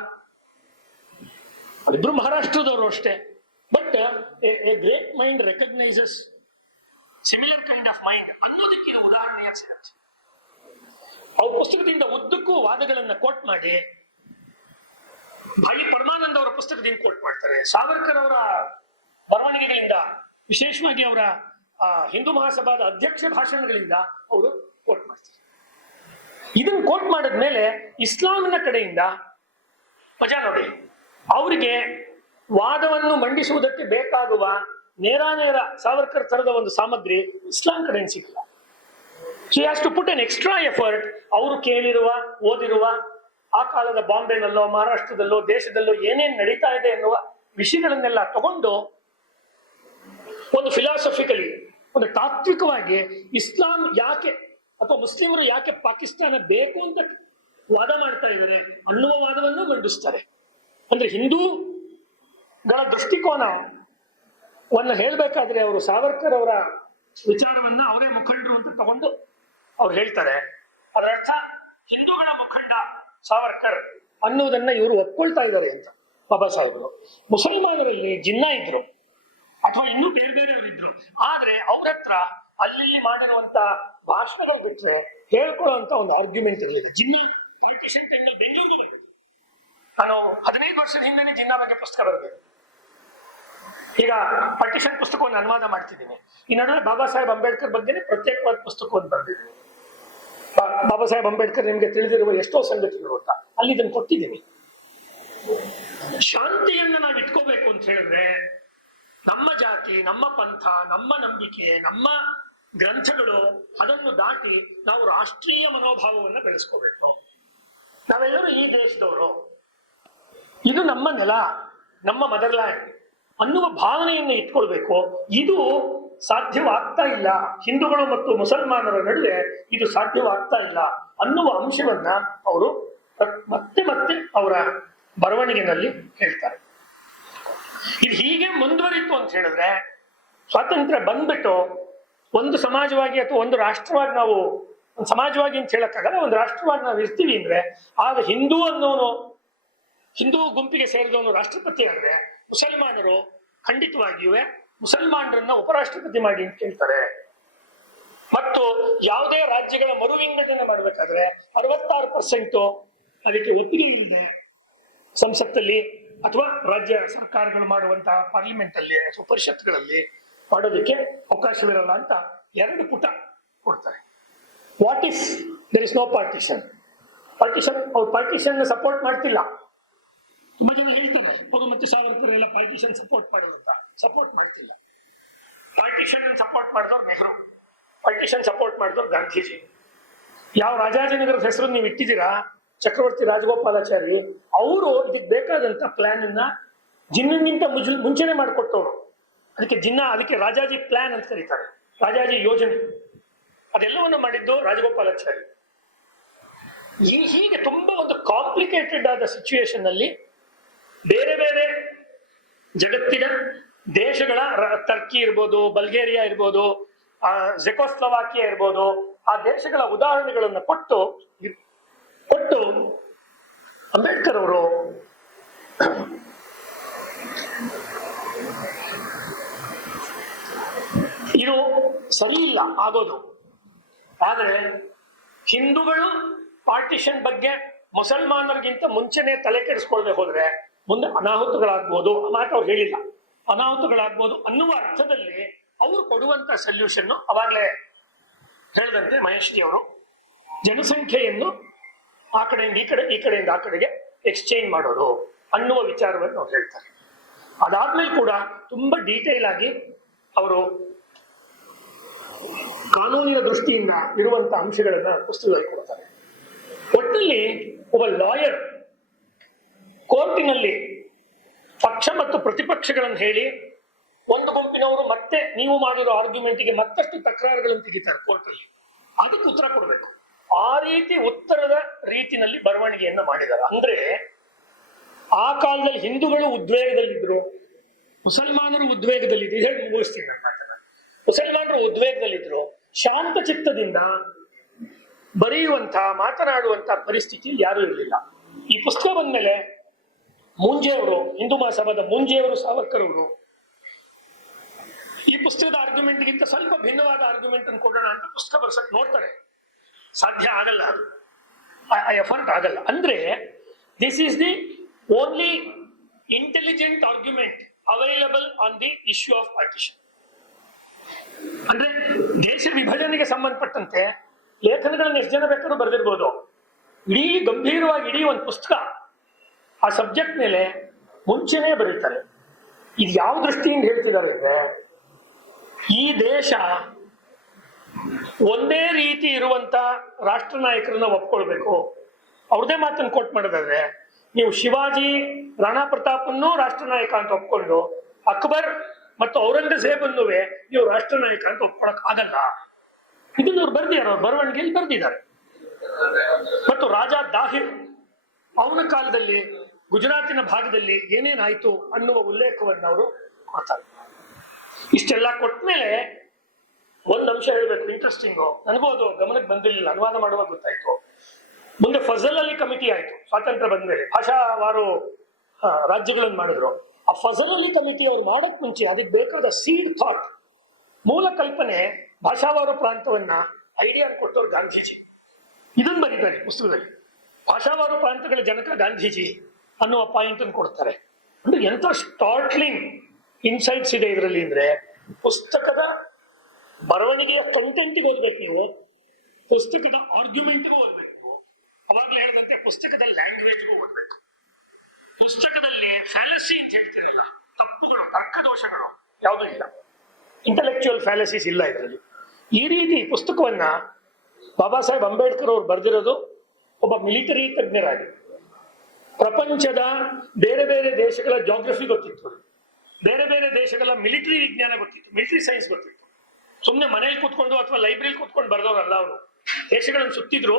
ಇಬ್ರು ಮಹಾರಾಷ್ಟ್ರದವರು ಅಷ್ಟೇ. But A great mind recognises similar kind of mind ಅನ್ನೋದಕ್ಕೆ ಇದು ಉದಾಹರಣೆಯಾಗಿ ಸಿಗುತ್ತೆ. ಅವ್ರ ಪುಸ್ತಕದಿಂದ ಉದ್ದಕ್ಕೂ ವಾದಗಳನ್ನ ಕೋಟ್ ಮಾಡಿ ಭಾಯಿ ಪರಮಾನಂದ್ ಅವರ ಪುಸ್ತಕದಿಂದ ಕೋಟ್ ಮಾಡ್ತಾರೆ. ಸಾವರ್ಕರ್ ಅವರ ಬರವಣಿಗೆಗಳಿಂದ, ವಿಶೇಷವಾಗಿ ಅವರ ಹಿಂದೂ ಮಹಾಸಭಾದ ಅಧ್ಯಕ್ಷ ಭಾಷಣಗಳಿಂದ ಅವರು ಕೋಟ್ ಮಾಡ್ತಾರೆ. ಇದನ್ನು ಕೋಟ್ ಮಾಡಿದ್ಮೇಲೆ ಇಸ್ಲಾಮಿನ ಕಡೆಯಿಂದ ಮಜಾ ನೋಡಿ, ಅವರಿಗೆ ವಾದವನ್ನು ಮಂಡಿಸುವುದಕ್ಕೆ ಬೇಕಾಗುವ ನೇರ ಸಾವರ್ಕರ್ ತರದ ಒಂದು ಸಾಮಗ್ರಿ ಇಸ್ಲಾಂ ಕಡೆಯಿಂದ ಸಿಗಲ್ಲ. So has to put an extra effort. ಅವರು ಕೇಳಿರುವ, ಓದಿರುವ, ಆ ಕಾಲದ ಬಾಂಬೆನಲ್ಲೋ ಮಹಾರಾಷ್ಟ್ರದಲ್ಲೋ ದೇಶದಲ್ಲೋ ಏನೇನ್ ನಡೀತಾ ಇದೆ ಎನ್ನುವ ವಿಷಯಗಳನ್ನೆಲ್ಲ ತಗೊಂಡು ಒಂದು ಫಿಲಾಸಫಿಕಲಿ, ಒಂದು ತಾತ್ವಿಕವಾಗಿ ಇಸ್ಲಾಂ ಯಾಕೆ ಅಥವಾ ಮುಸ್ಲಿಮರು ಯಾಕೆ ಪಾಕಿಸ್ತಾನ ಬೇಕು ಅಂತ ವಾದ ಮಾಡ್ತಾ ಇದ್ದಾರೆ ಅನ್ನುವ ವಾದವನ್ನು ಮಂಡಿಸ್ತಾರೆ. ಅಂದ್ರೆ ಹಿಂದೂಗಳ ದೃಷ್ಟಿಕೋನವನ್ನು ಹೇಳ್ಬೇಕಾದ್ರೆ ಅವರು ಸಾವರ್ಕರ್ ಅವರ ವಿಚಾರವನ್ನ ಅವರೇ ಮುಖಂಡರು ಅಂತ ತಗೊಂಡು ಅವ್ರು ಹೇಳ್ತಾರೆ. ಅದರರ್ಥ ಹಿಂದೂಗಳ ಮುಖಂಡ ಸಾವರ್ಕರ್ ಅನ್ನುವುದನ್ನ ಇವರು ಒಪ್ಕೊಳ್ತಾ ಇದ್ದಾರೆ ಅಂತ ಬಾಬಾ ಸಾಹೇಬರು. ಮುಸಲ್ಮಾನರಲ್ಲಿ ಜಿನ್ನಾ ಇದ್ರು ಅಥವಾ ಇನ್ನೂ ಬೇರೆ ಬೇರೆಯವರು ಇದ್ರು. ಆದ್ರೆ ಅವ್ರ ಹತ್ರ ಅಲ್ಲಿ ಮಾಡಿರುವಂತ ಭಾಷಣಗಳು ಬಿಟ್ರೆ ಹೇಳ್ಕೊಳ್ಳುವಂತ ಒಂದು ಆರ್ಗ್ಯುಮೆಂಟ್ ಇರಲಿಲ್ಲ. ಜಿನ್ನಾ ಪಾರ್ಟಿಷನ್ ಟೈಮ್ನಲ್ಲಿ ಬೆಂಗಳೂರು ಬರಬೇಕು. ನಾನು 15 ವರ್ಷದ ಹಿಂದೆ ಜಿನ್ನಾ ಬಗ್ಗೆ ಪುಸ್ತಕ ಬರಬೇಕು. ಈಗ ಪಾರ್ಟಿಷನ್ ಪುಸ್ತಕವನ್ನು ಅನುವಾದ ಮಾಡ್ತಿದ್ದೀನಿ. ಈ ನಡುವೆ ಬಾಬಾ ಸಾಹೇಬ್ ಅಂಬೇಡ್ಕರ್ ಬಗ್ಗೆನೇ ಪ್ರತ್ಯೇಕವಾದ ಪುಸ್ತಕವನ್ನು ಬರೆದಿದ್ದೀನಿ. ಬಾಬಾ ಸಾಹೇಬ್ ಅಂಬೇಡ್ಕರ್ ನಿಮ್ಗೆ ತಿಳಿದಿರುವ ಎಷ್ಟೋ ಸಂಗತಿಗಳು ಅಂತ ಅಲ್ಲಿ ಇದನ್ನು ಕೊಟ್ಟಿದ್ದೀನಿ. ಶಾಂತಿಯನ್ನ ನಾವು ಇಟ್ಕೋಬೇಕು ಅಂತ ಹೇಳಿದ್ರೆ ನಮ್ಮ ಜಾತಿ, ನಮ್ಮ ಪಂಥ, ನಮ್ಮ ನಂಬಿಕೆ, ನಮ್ಮ ಗ್ರಂಥಗಳು ಅದನ್ನು ದಾಟಿ ನಾವು ರಾಷ್ಟ್ರೀಯ ಮನೋಭಾವವನ್ನು ಬೆಳೆಸ್ಕೋಬೇಕು. ನಾವೆಲ್ಲರೂ ಈ ದೇಶದವರು, ಇದು ನಮ್ಮ ನೆಲ, ನಮ್ಮ ಮದರ್ಲ್ಯಾಂಡ್ ಅನ್ನುವ ಭಾವನೆಯನ್ನು ಇಟ್ಕೊಳ್ಬೇಕು. ಇದು ಸಾಧ್ಯವಾಗ್ತಾ ಇಲ್ಲ, ಹಿಂದೂಗಳು ಮತ್ತು ಮುಸಲ್ಮಾನರ ನಡುವೆ ಇದು ಸಾಧ್ಯವಾಗ್ತಾ ಇಲ್ಲ ಅನ್ನುವ ಅಂಶವನ್ನ ಅವರು ಮತ್ತೆ ಮತ್ತೆ ಅವರ ಬರವಣಿಗೆನಲ್ಲಿ ಹೇಳ್ತಾರೆ. ಇದು ಹೀಗೆ ಮುಂದುವರಿತು ಅಂತ ಹೇಳಿದ್ರೆ ಸ್ವಾತಂತ್ರ್ಯ ಬಂದ್ಬಿಟ್ಟು ಒಂದು ಸಮಾಜವಾಗಿ ಅಥವಾ ಒಂದು ರಾಷ್ಟ್ರವಾಗಿ ನಾವು, ಒಂದು ಸಮಾಜವಾಗಿ ಅಂತ ಹೇಳಕ್ಕಾಗಲ್ಲ, ಒಂದು ರಾಷ್ಟ್ರವಾಗಿ ನಾವು ಇರ್ತೀವಿ ಅಂದ್ರೆ ಆಗ ಹಿಂದೂ ಅನ್ನೋನು, ಹಿಂದೂ ಗುಂಪಿಗೆ ಸೇರಿದವನು ರಾಷ್ಟ್ರಪತಿ ಆದ್ರೆ ಮುಸಲ್ಮಾನರು ಖಂಡಿತವಾಗಿಯೂ ಮುಸಲ್ಮಾನರನ್ನ ಉಪರಾಷ್ಟ್ರಪತಿ ಮಾಡಿ ಅಂತ ಕೇಳ್ತಾರೆ. ಮತ್ತು ಯಾವುದೇ ರಾಜ್ಯಗಳ ಮರು ವಿಂಗಡಣೆ ಮಾಡಬೇಕಾದ್ರೆ 66% ಅದಕ್ಕೆ ಒಪ್ಪಿಗೆ ಇಲ್ಲದೆ ಸಂಸತ್ತಲ್ಲಿ ಅಥವಾ ರಾಜ್ಯ ಸರ್ಕಾರಗಳು ಮಾಡುವಂತಹ ಪಾರ್ಲಿಮೆಂಟ್ ಅಲ್ಲಿ ಅಥವಾ ಪರಿಷತ್ಗಳಲ್ಲಿ ಮಾಡೋದಕ್ಕೆ ಅವಕಾಶವಿರಲ್ಲ ಅಂತ 2 ಪುಟ ಕೊಡ್ತಾರೆ. What if there is no partition? ಅವ್ರು ಪಾರ್ಟಿಷನ್ ಸಪೋರ್ಟ್ ಮಾಡ್ತಿಲ್ಲ. ತುಂಬಾ ಜನ ಹೇಳ್ತಾರೆ ಅವರು ಮತ್ತೆ ಸಾವರ್ಕರ್ ಎಲ್ಲ ಪಾರ್ಟಿಷನ್ ಸಪೋರ್ಟ್ ಮಾಡೋದು ಅಂತ. ಸಪೋರ್ಟ್ ಮಾಡ್ತಿಲ್ಲ. ಪಾರ್ಟಿಷನ್ ಸಪೋರ್ಟ್ ಮಾಡಿದವ್ರು ನೆಹರು, ಪಾರ್ಟಿಷನ್ ಸಪೋರ್ಟ್ ಮಾಡಿದವ್ರು ಗಾಂಧೀಜಿ. ಯಾವ ರಾಜಾಜಿನಗರದ ಹೆಸರು ನೀವು ಇಟ್ಟಿದ್ದೀರಾ, ಚಕ್ರವರ್ತಿ ರಾಜಗೋಪಾಲಾಚಾರಿ, ಅವರು ಇದಕ್ಕೆ ಬೇಕಾದಂತ ಪ್ಲಾನ್ ಅನ್ನ ಜಿನ್ನಗಿಂತ ಮುಂಚೆನೆ ಮಾಡಿಕೊಟ್ಟವ್ರು. ಅದಕ್ಕೆ ರಾಜಾಜಿ ಪ್ಲಾನ್ ಅಂತ ಕರೀತಾರೆ, ರಾಜಾಜಿ ಯೋಜನೆ. ಅದೆಲ್ಲವನ್ನು ಮಾಡಿದ್ದು ರಾಜಗೋಪಾಲಾಚಾರಿ. ಹೀಗೆ ತುಂಬಾ ಒಂದು ಕಾಂಪ್ಲಿಕೇಟೆಡ್ ಆದ ಸಿಚುವೇಶನ್ ಅಲ್ಲಿ ಬೇರೆ ಬೇರೆ ಜಗತ್ತಿನ ದೇಶಗಳ, ಟರ್ಕಿ ಇರ್ಬೋದು, ಬಲ್ಗೇರಿಯಾ ಇರ್ಬೋದು, ಜೆಕೋಸ್ಲೋವಾಕಿಯಾ ಇರ್ಬೋದು, ಆ ದೇಶಗಳ ಉದಾಹರಣೆಗಳನ್ನು ಕೊಟ್ಟು ಅಂಬೇಡ್ಕರ್ ಅವರು ಇದು ಸರಿ ಇಲ್ಲ ಆಗೋದು. ಆದ್ರೆ ಹಿಂದೂಗಳು ಪಾರ್ಟಿಷನ್ ಬಗ್ಗೆ ಮುಸಲ್ಮಾನರಿಗಿಂತ ಮುಂಚೆನೆ ತಲೆ ಕೆಡಿಸ್ಕೊಳ್ದೆ ಹೋದ್ರೆ ಮುಂದೆ ಅನಾಹುತಗಳಾಗ್ಬೋದು. ಆ ಮಾತು ಅವ್ರು ಹೇಳಿಲ್ಲ. ಅನಾಹುತಗಳಾಗ್ಬೋದು ಅನ್ನುವ ಅರ್ಥದಲ್ಲಿ ಅವರು ಕೊಡುವಂತ ಸೊಲ್ಯೂಷನ್ ಅವಾಗಲೇ ಹೇಳಿದಂತೆ ಮಹೇಶ್ ಅವರು ಜನಸಂಖ್ಯೆಯನ್ನು ಆ ಕಡೆಯಿಂದ ಈ ಕಡೆ, ಈ ಕಡೆಯಿಂದ ಆ ಕಡೆಗೆ ಎಕ್ಸ್ಚೇಂಜ್ ಮಾಡೋದು ಅನ್ನುವ ವಿಚಾರವನ್ನು ಅವ್ರು ಹೇಳ್ತಾರೆ. ಅದಾದ್ಮೇಲೆ ಕೂಡ ತುಂಬಾ ಡೀಟೇಲ್ ಆಗಿ ಅವರು ಕಾನೂನಿನ ದೃಷ್ಟಿಯಿಂದ ಇರುವಂತಹ ಅಂಶಗಳನ್ನ ಪುಸ್ತಕದಲ್ಲಿ ಕೊಡ್ತಾರೆ. ಒಟ್ಟಿನಲ್ಲಿ ಒಬ್ಬ ಲಾಯರ್ ಕೋರ್ಟಿನಲ್ಲಿ ಪಕ್ಷ ಮತ್ತು ಪ್ರತಿಪಕ್ಷಗಳನ್ನು ಹೇಳಿ ಒಂದು ಗುಂಪಿನವರು ಮತ್ತೆ ನೀವು ಮಾಡಿರೋ ಆರ್ಗ್ಯುಮೆಂಟ್ಗೆ ಮತ್ತಷ್ಟು ತಕರಾರುಗಳನ್ನು ತೆಗಿತಾರೆ ಕೋರ್ಟಲ್ಲಿ, ಅದಕ್ಕೆ ಉತ್ತರ ಕೊಡಬೇಕು. ಆ ರೀತಿ ಉತ್ತರದ ರೀತಿನಲ್ಲಿ ಬರವಣಿಗೆಯನ್ನ ಮಾಡಿದ್ದಾರೆ. ಅಂದ್ರೆ ಆ ಕಾಲದಲ್ಲಿ ಹಿಂದೂಗಳು ಉದ್ವೇಗದಲ್ಲಿದ್ರು, ಮುಸಲ್ಮಾನರು ಉದ್ವೇಗದಲ್ಲಿದ್ರು. ಹೇಳಿ ಮುಗಿಸ್ತೀನಿ ನನ್ನ ಮಾತನ್ನ. ಮುಸಲ್ಮಾನರು ಉದ್ವೇಗದಲ್ಲಿದ್ರು, ಶಾಂತ ಚಿತ್ತದಿಂದ ಬರೆಯುವಂತ ಮಾತನಾಡುವಂತ ಪರಿಸ್ಥಿತಿ ಯಾರೂ ಇರಲಿಲ್ಲ. ಈ ಪುಸ್ತಕ ಬಂದ್ಮೇಲೆ ಮುಂಜೆಯವರು, ಹಿಂದೂ ಮಹಾಸಭಾದ ಮುಂಜೆಯವರು, ಸಾವರ್ಕರ್ ಅವರು ಈ ಪುಸ್ತಕದ ಆರ್ಗ್ಯುಮೆಂಟ್ಗಿಂತ ಸ್ವಲ್ಪ ಭಿನ್ನವಾದ ಆರ್ಗ್ಯುಮೆಂಟ್ ಅನ್ನು ಕೊಡೋಣ ಅಂತ ಪುಸ್ತಕ ಬರ್ಸಕ್ ನೋಡ್ತಾರೆ. ಸಾಧ್ಯ ಆಗಲ್ಲ, ಅದು ಎಫರ್ಟ್ ಆಗಲ್ಲ. ಅಂದ್ರೆ this is the only intelligent argument available on the issue of partition. ಅಂದ್ರೆ ದೇಶ ವಿಭಜನೆಗೆ ಸಂಬಂಧಪಟ್ಟಂತೆ ಲೇಖನಗಳನ್ನು ಎಷ್ಟು ಜನ ಬೇಕಾದ್ರೂ ಬರೆದಿರ್ಬೋದು. ಇಡೀ ಗಂಭೀರವಾಗಿ ಇಡೀ ಒಂದು ಪುಸ್ತಕ ಆ ಸಬ್ಜೆಕ್ಟ್ ಮೇಲೆ ಮುಂಚೆನೇ ಬರೀತಾರೆ. ಇದು ಯಾವ ದೃಷ್ಟಿಯಿಂದ ಹೇಳ್ತಿದ್ದಾರೆ ಅಂದ್ರೆ, ಈ ದೇಶ ಒಂದೇ ರೀತಿ ಇರುವಂತ ರಾಷ್ಟ್ರ ನಾಯಕರನ್ನ ಒಪ್ಕೊಳ್ಬೇಕು. ಅವ್ರದೇ ಮಾತನ್ನು ಕೋಟ್ ಮಾಡೋದಾದ್ರೆ, ನೀವು ಶಿವಾಜಿ, ರಾಣಾ ಪ್ರತಾಪನ್ನೂ ರಾಷ್ಟ್ರ ನಾಯಕ ಅಂತ ಒಪ್ಕೊಂಡು ಅಕ್ಬರ್ ಮತ್ತು ಔರಂಗಜೇಬನ್ನು ನೀವು ರಾಷ್ಟ್ರ ನಾಯಕ ಅಂತ ಒಪ್ಕೊಳಕ್ ಆಗಲ್ಲ. ಇದನ್ನ ಅವ್ರು ಬರ್ದಿದ್ದಾರೆ, ಅವ್ರ ಬರವಣಿಗೆಯಲ್ಲಿ ಬರ್ದಿದ್ದಾರೆ. ಮತ್ತು ರಾಜಾ ದಾಹಿರ್ ಅವನ ಕಾಲದಲ್ಲಿ ಗುಜರಾತಿನ ಭಾಗದಲ್ಲಿ ಏನೇನಾಯ್ತು ಅನ್ನುವ ಉಲ್ಲೇಖವನ್ನು ಅವರು ಕೊಡ್ತಾರೆ. ಇಷ್ಟೆಲ್ಲ ಕೊಟ್ಮೇಲೆ ಒಂದ್ ಅಂಶ ಹೇಳ್ಬೇಕು, ಇಂಟ್ರೆಸ್ಟಿಂಗು. ನನಗೂ ಅದು ಗಮನಕ್ಕೆ ಬಂದಿರಲಿಲ್ಲ, ಅನುವಾದ ಮಾಡುವಾಗ ಗೊತ್ತಾಯ್ತು. ಮುಂದೆ ಫಜಲ್ ಅಲಿ ಕಮಿಟಿ ಆಯ್ತು ಸ್ವಾತಂತ್ರ್ಯ ಬಂದ್ಮೇಲೆ, ಭಾಷಾವಾರು ರಾಜ್ಯಗಳನ್ನು ಮಾಡಿದ್ರು. ಆ ಫಜಲ್ ಅಲಿ ಕಮಿಟಿ ಅವ್ರು ಮಾಡಕ್ ಮುಂಚೆ ಅದಕ್ಕೆ ಬೇಕಾದ ಸೀಡ್ ಥಾಟ್, ಮೂಲ ಕಲ್ಪನೆ, ಭಾಷಾವಾರು ಪ್ರಾಂತವನ್ನ ಐಡಿಯಾ ಕೊಟ್ಟವ್ರು ಗಾಂಧೀಜಿ. ಇದನ್ನ ಬರೀತಾರೆ ಪುಸ್ತಕದಲ್ಲಿ. ಭಾಷಾವಾರು ಪ್ರಾಂತಗಳ ಜನಕ ಗಾಂಧೀಜಿ ಅನ್ನುವ ಪಾಯಿಂಟ್ ಅನ್ನು ಕೊಡ್ತಾರೆ. ಅಂದ್ರೆ ಎಂತ ಸ್ಟಾರ್ಟ್ಲಿಂಗ್ ಇನ್ಸೈಟ್ಸ್ ಇದೆ ಇದರಲ್ಲಿ ಅಂದ್ರೆ, ಪುಸ್ತಕದ ಬರವಣಿಗೆಯ ಕಂಟೆಂಟ್ಗೆ ಓದ್ಬೇಕು ನೀವು, ಪುಸ್ತಕದ ಆರ್ಗ್ಯುಮೆಂಟ್ಗೂ ಓದ್ಬೇಕು, ಅವಾಗಲೇ ಹೇಳಿದಂತೆ ಪುಸ್ತಕದ ಲ್ಯಾಂಗ್ವೇಜ್ಗೂ ಓದ್ಬೇಕು. ಪುಸ್ತಕದಲ್ಲಿ ಫ್ಯಾಲಸಿ ಅಂತ ಹೇಳ್ತಿರಲ್ಲ, ತಪ್ಪುಗಳು, ತರ್ಕದೋಷಗಳು ಯಾವುದೂ ಇಲ್ಲ, ಇಂಟೆಲೆಕ್ಚುಯಲ್ ಫ್ಯಾಲಸೀಸ್ ಇಲ್ಲ ಇದರಲ್ಲಿ. ಈ ರೀತಿ ಪುಸ್ತಕವನ್ನ ಬಾಬಾ ಸಾಹೇಬ್ ಅಂಬೇಡ್ಕರ್ ಅವರು ಬರೆದಿರೋದು ಒಬ್ಬ ಮಿಲಿಟರಿ ತಜ್ಞರಾಗಿ. ಪ್ರಪಂಚದ ಬೇರೆ ಬೇರೆ ದೇಶಗಳ ಜಾಗ್ರಫಿ ಗೊತ್ತಿತ್ತು, ಬೇರೆ ಬೇರೆ ದೇಶಗಳ ಮಿಲಿಟರಿ ವಿಜ್ಞಾನ ಗೊತ್ತಿತ್ತು, ಮಿಲಿಟರಿ ಸೈನ್ಸ್ ಗೊತ್ತಿತ್ತು. ಸುಮ್ಮನೆ ಮನೇಲಿ ಕೂತ್ಕೊಂಡು ಅಥವಾ ಲೈಬ್ರರಿ ಕೂತ್ಕೊಂಡು ಬರೆದವರಲ್ಲ ಅವರು. ದೇಶಗಳನ್ನು ಸುತ್ತಿದ್ರು,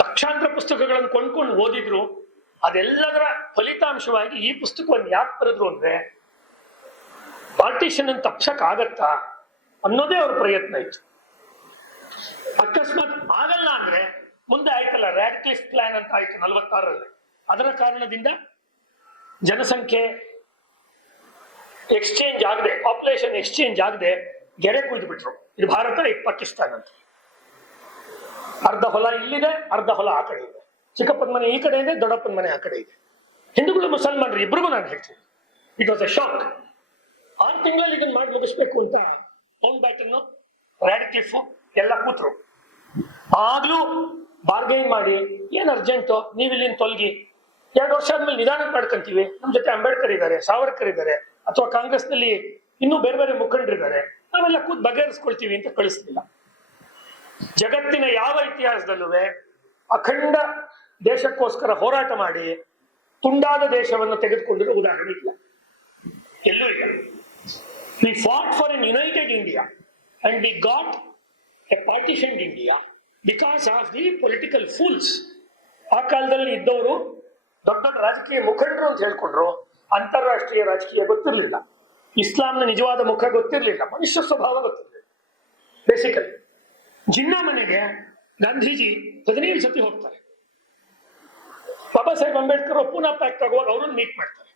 ಲಕ್ಷಾಂತರ ಪುಸ್ತಕಗಳನ್ನು ಕೊಂಡ್ಕೊಂಡು ಓದಿದ್ರು. ಅದೆಲ್ಲದರ ಫಲಿತಾಂಶವಾಗಿ ಈ ಪುಸ್ತಕವನ್ನು ಯಾಕೆ ಬರೆದ್ರು ಅಂದ್ರೆ, ಪಾರ್ಟಿಷನ್ ಅನ್ನು ತಪ್ಸಕ್ ಆಗತ್ತಾ ಅನ್ನೋದೇ ಅವ್ರ ಪ್ರಯತ್ನ ಇತ್ತು. ಅಕಸ್ಮಾತ್ ಆಗಲ್ಲ ಅಂದ್ರೆ ಮುಂದೆ ಆಯ್ತಲ್ಲ ರ್ಯಾಡ್ಕ್ಲಿಫ್ ಪ್ಲಾನ್ ಅಂತ ಆಯ್ತು 46ರಲ್ಲಿ. ಅದರ ಕಾರಣದಿಂದ ಜನಸಂಖ್ಯೆ ಎಕ್ಸ್ಚೇಂಜ್ ಆಗದೆ, ಪಾಪ್ಯುಲೇಷನ್ ಎಕ್ಸ್ಚೇಂಜ್ ಆಗದೆ ಗೆರೆ ಕುಯ್ದು ಬಿಟ್ರು. ಇದು ಭಾರತ, ಇದು ಪಾಕಿಸ್ತಾನ ಅಂತ. ಅರ್ಧ ಹೊಲ ಇಲ್ಲಿದೆ, ಅರ್ಧ ಹೊಲ ಆ ಕಡೆ ಇದೆ. ಚಿಕ್ಕಪ್ಪನ ಮನೆ ಈ ಕಡೆ ಇದೆ, ದೊಡ್ಡಪ್ಪನ ಮನೆ ಆ ಕಡೆ ಇದೆ. ಹಿಂದೂಗಳು ಮುಸಲ್ಮಾನರು ಇಬ್ರಿಗೂ ನಾನು ಹೇಳ್ತೀನಿ, ಇಟ್ ವಾಸ್ ಎ ಶಾಕ್. 6 ತಿಂಗಳಲ್ಲಿ ಇದನ್ನ ಮಾಡಿ ಮುಗಿಸ್ಬೇಕು ಅಂತ ಮೌಂಟ್ ಬ್ಯಾಟನ್, ರ್ಯಾಡ್ಕ್ಲಿಫ್ ಎಲ್ಲ ಕೂತ್ರು. ಆಗ್ಲೂ ಬಾರ್ಗೈನ್ ಮಾಡಿ, ಏನ್ ಅರ್ಜೆಂಟು, ನೀವು ಇಲ್ಲಿಂದ ತೊಲಗಿ, 2 ವರ್ಷ ಆದ್ಮೇಲೆ ನಿಧಾನಕ್ಕೆ ಮಾಡ್ಕೊಂತೀವಿ, ನಮ್ ಜೊತೆ ಅಂಬೇಡ್ಕರ್ ಇದ್ದಾರೆ, ಸಾವರ್ಕರ್ ಇದ್ದಾರೆ, ಅಥವಾ ಕಾಂಗ್ರೆಸ್ನಲ್ಲಿ ಇನ್ನೂ ಬೇರೆ ಬೇರೆ ಮುಖಂಡರಿದ್ದಾರೆ, ನಾವೆಲ್ಲ ಕೂತ್ ಬಗೆಹರಿಸ್ಕೊಳ್ತೀವಿ ಅಂತ ಕಳಿಸ್ಲಿಲ್ಲ. ಜಗತ್ತಿನ ಯಾವ ಇತಿಹಾಸದಲ್ಲೂ ಅಖಂಡ ದೇಶಕ್ಕೋಸ್ಕರ ಹೋರಾಟ ಮಾಡಿ ತುಂಡಾದ ದೇಶವನ್ನು ತೆಗೆದುಕೊಂಡಿರೋ ಉದಾಹರಣೆ ಇಲ್ಲ, ಎಲ್ಲೂ ಇಲ್ಲ. We fought for an united India and we got a partitioned India because of the political fools. ಆ ಕಾಲದಲ್ಲಿ ಇದ್ದವರು ದೊಡ್ಡ ದೊಡ್ಡ ರಾಜಕೀಯ ಮುಖಂಡರು ಅಂತ ಹೇಳ್ಕೊಂಡ್ರು, ಅಂತಾರಾಷ್ಟ್ರೀಯ ರಾಜಕೀಯ ಗೊತ್ತಿರಲಿಲ್ಲ, ಇಸ್ಲಾಂನ ನಿಜವಾದ ಮುಖ ಗೊತ್ತಿರಲಿಲ್ಲ, ಮನುಷ್ಯ ಸ್ವಭಾವ ಗೊತ್ತಿರಲಿಲ್ಲ. ಬೇಸಿಕಲಿ ಜಿನ್ನಾ ಮನೆಗೆ ಗಾಂಧೀಜಿ 17 ಸತಿ ಹೋಗ್ತಾರೆ. ಬಾಬಾ ಸಾಹೇಬ್ ಅಂಬೇಡ್ಕರ್ ಪೂನಾ ಪ್ಯಾಕ್ಟ್ ಆಗುವಾಗ ಅವ್ರನ್ನ ಮೀಟ್ ಮಾಡ್ತಾರೆ.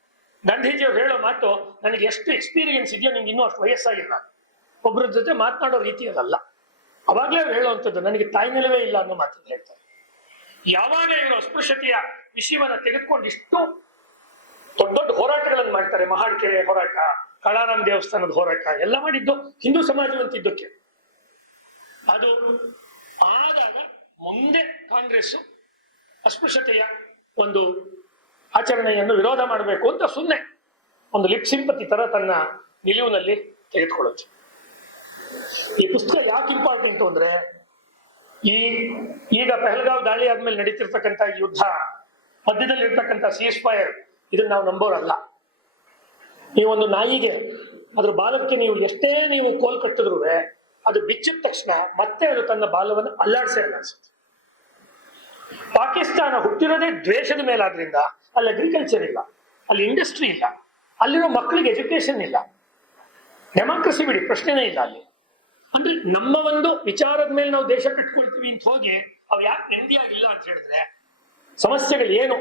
ಗಾಂಧೀಜಿ ಅವ್ರು ಹೇಳೋ ಮಾತು, ನನಗೆ ಎಷ್ಟು ಎಕ್ಸ್ಪೀರಿಯನ್ಸ್ ಇದೆಯೋ ನಿಂಗೆ ಇನ್ನೂ ಅಷ್ಟು ವಯಸ್ಸಾಗಿಲ್ಲ, ಒಬ್ಬರ ಜೊತೆ ಮಾತನಾಡೋ ರೀತಿ ಅದಲ್ಲ. ಅವಾಗಲೇ ಅವ್ರು ಹೇಳುವಂಥದ್ದು, ನನಗೆ ತಾಯ್ನೆಲವೇ ಇಲ್ಲ ಅನ್ನೋ ಮಾತನ್ನು ಹೇಳ್ತಾರೆ. ಯಾವಾಗ ಇವರು ಅಸ್ಪೃಶ್ಯತೆಯ ವಿಷಯವನ್ನ ತೆಗೆದುಕೊಂಡು ಇಷ್ಟು ದೊಡ್ಡ ದೊಡ್ಡ ಹೋರಾಟಗಳನ್ನು ಮಾಡ್ತಾರೆ. ಮಹಾಡ್ಕೆರೆ ಹೋರಾಟ, ಕಳಾರಾಮ್ ದೇವಸ್ಥಾನದ ಹೋರಾಟ ಎಲ್ಲ ಮಾಡಿದ್ದು ಹಿಂದೂ ಸಮಾಜವಂತಿದ್ದಕ್ಕೆ. ಅದು ಆದಾಗ ಮುಂದೆ ಕಾಂಗ್ರೆಸ್ ಅಸ್ಪೃಶ್ಯತೆಯ ಒಂದು ಆಚರಣೆಯನ್ನು ವಿರೋಧ ಮಾಡಬೇಕು ಅಂತ ಸುಮ್ಮನೆ ಒಂದು ಲಿಪ್ ಸಿಂಪತಿ ತರ ತನ್ನ ನಿಲುವಿನಲ್ಲಿ ತೆಗೆದುಕೊಳ್ಳುತ್ತೆ. ಈ ಪುಸ್ತಕ ಯಾಕೆ ಇಂಪಾರ್ಟೆಂಟ್ ಅಂದ್ರೆ, ಈಗ ಪಹಲ್ಗಾವ್ ದಾಳಿ ಆದ್ಮೇಲೆ ನಡೀತಿರ್ತಕ್ಕಂಥ ಯುದ್ಧ, ಮಧ್ಯದಲ್ಲಿ ಇರ್ತಕ್ಕಂಥ ಸೀಸ್ ಫೈರ್, ಇದನ್ನ ನಾವು ನಂಬೋರಲ್ಲ. ನೀವೊಂದು ನಾಯಿಗೆ ಅದ್ರ ಬಾಲಕ್ಕೆ ನೀವು ಎಷ್ಟೇ ನೀವು ಕೋಲ್ ಕಟ್ಟಿದ್ರು ಅದು ಬಿಚ್ಚಿದ ತಕ್ಷಣ ಮತ್ತೆ ಅದು ತನ್ನ ಬಾಲವನ್ನು ಅಲ್ಲಾಡ್ಸೇ ಅನ್ಸುತ್ತೆ. ಪಾಕಿಸ್ತಾನ ಹುಟ್ಟಿರೋದೇ ದ್ವೇಷದ ಮೇಲಾದ್ರಿಂದ ಅಲ್ಲಿ ಅಗ್ರಿಕಲ್ಚರ್ ಇಲ್ಲ, ಅಲ್ಲಿ ಇಂಡಸ್ಟ್ರಿ ಇಲ್ಲ, ಅಲ್ಲಿರೋ ಮಕ್ಕಳಿಗೆ ಎಜುಕೇಶನ್ ಇಲ್ಲ, ಡೆಮಾಕ್ರಸಿ ಬಿಡಿ ಪ್ರಶ್ನೆನೇ ಇಲ್ಲ ಅಲ್ಲಿ. ಅಂದ್ರೆ ನಮ್ಮ ಒಂದು ವಿಚಾರದ ಮೇಲೆ ನಾವು ದೇಶ ಕಟ್ಕೊಳ್ತೀವಿ ಅಂತ ಹೋಗಿ ಅವು ಯಾಕೆ ನೆಮ್ಮದಿಯಾಗಿಲ್ಲ ಅಂತ ಹೇಳಿದ್ರೆ ಸಮಸ್ಯೆಗಳು ಏನು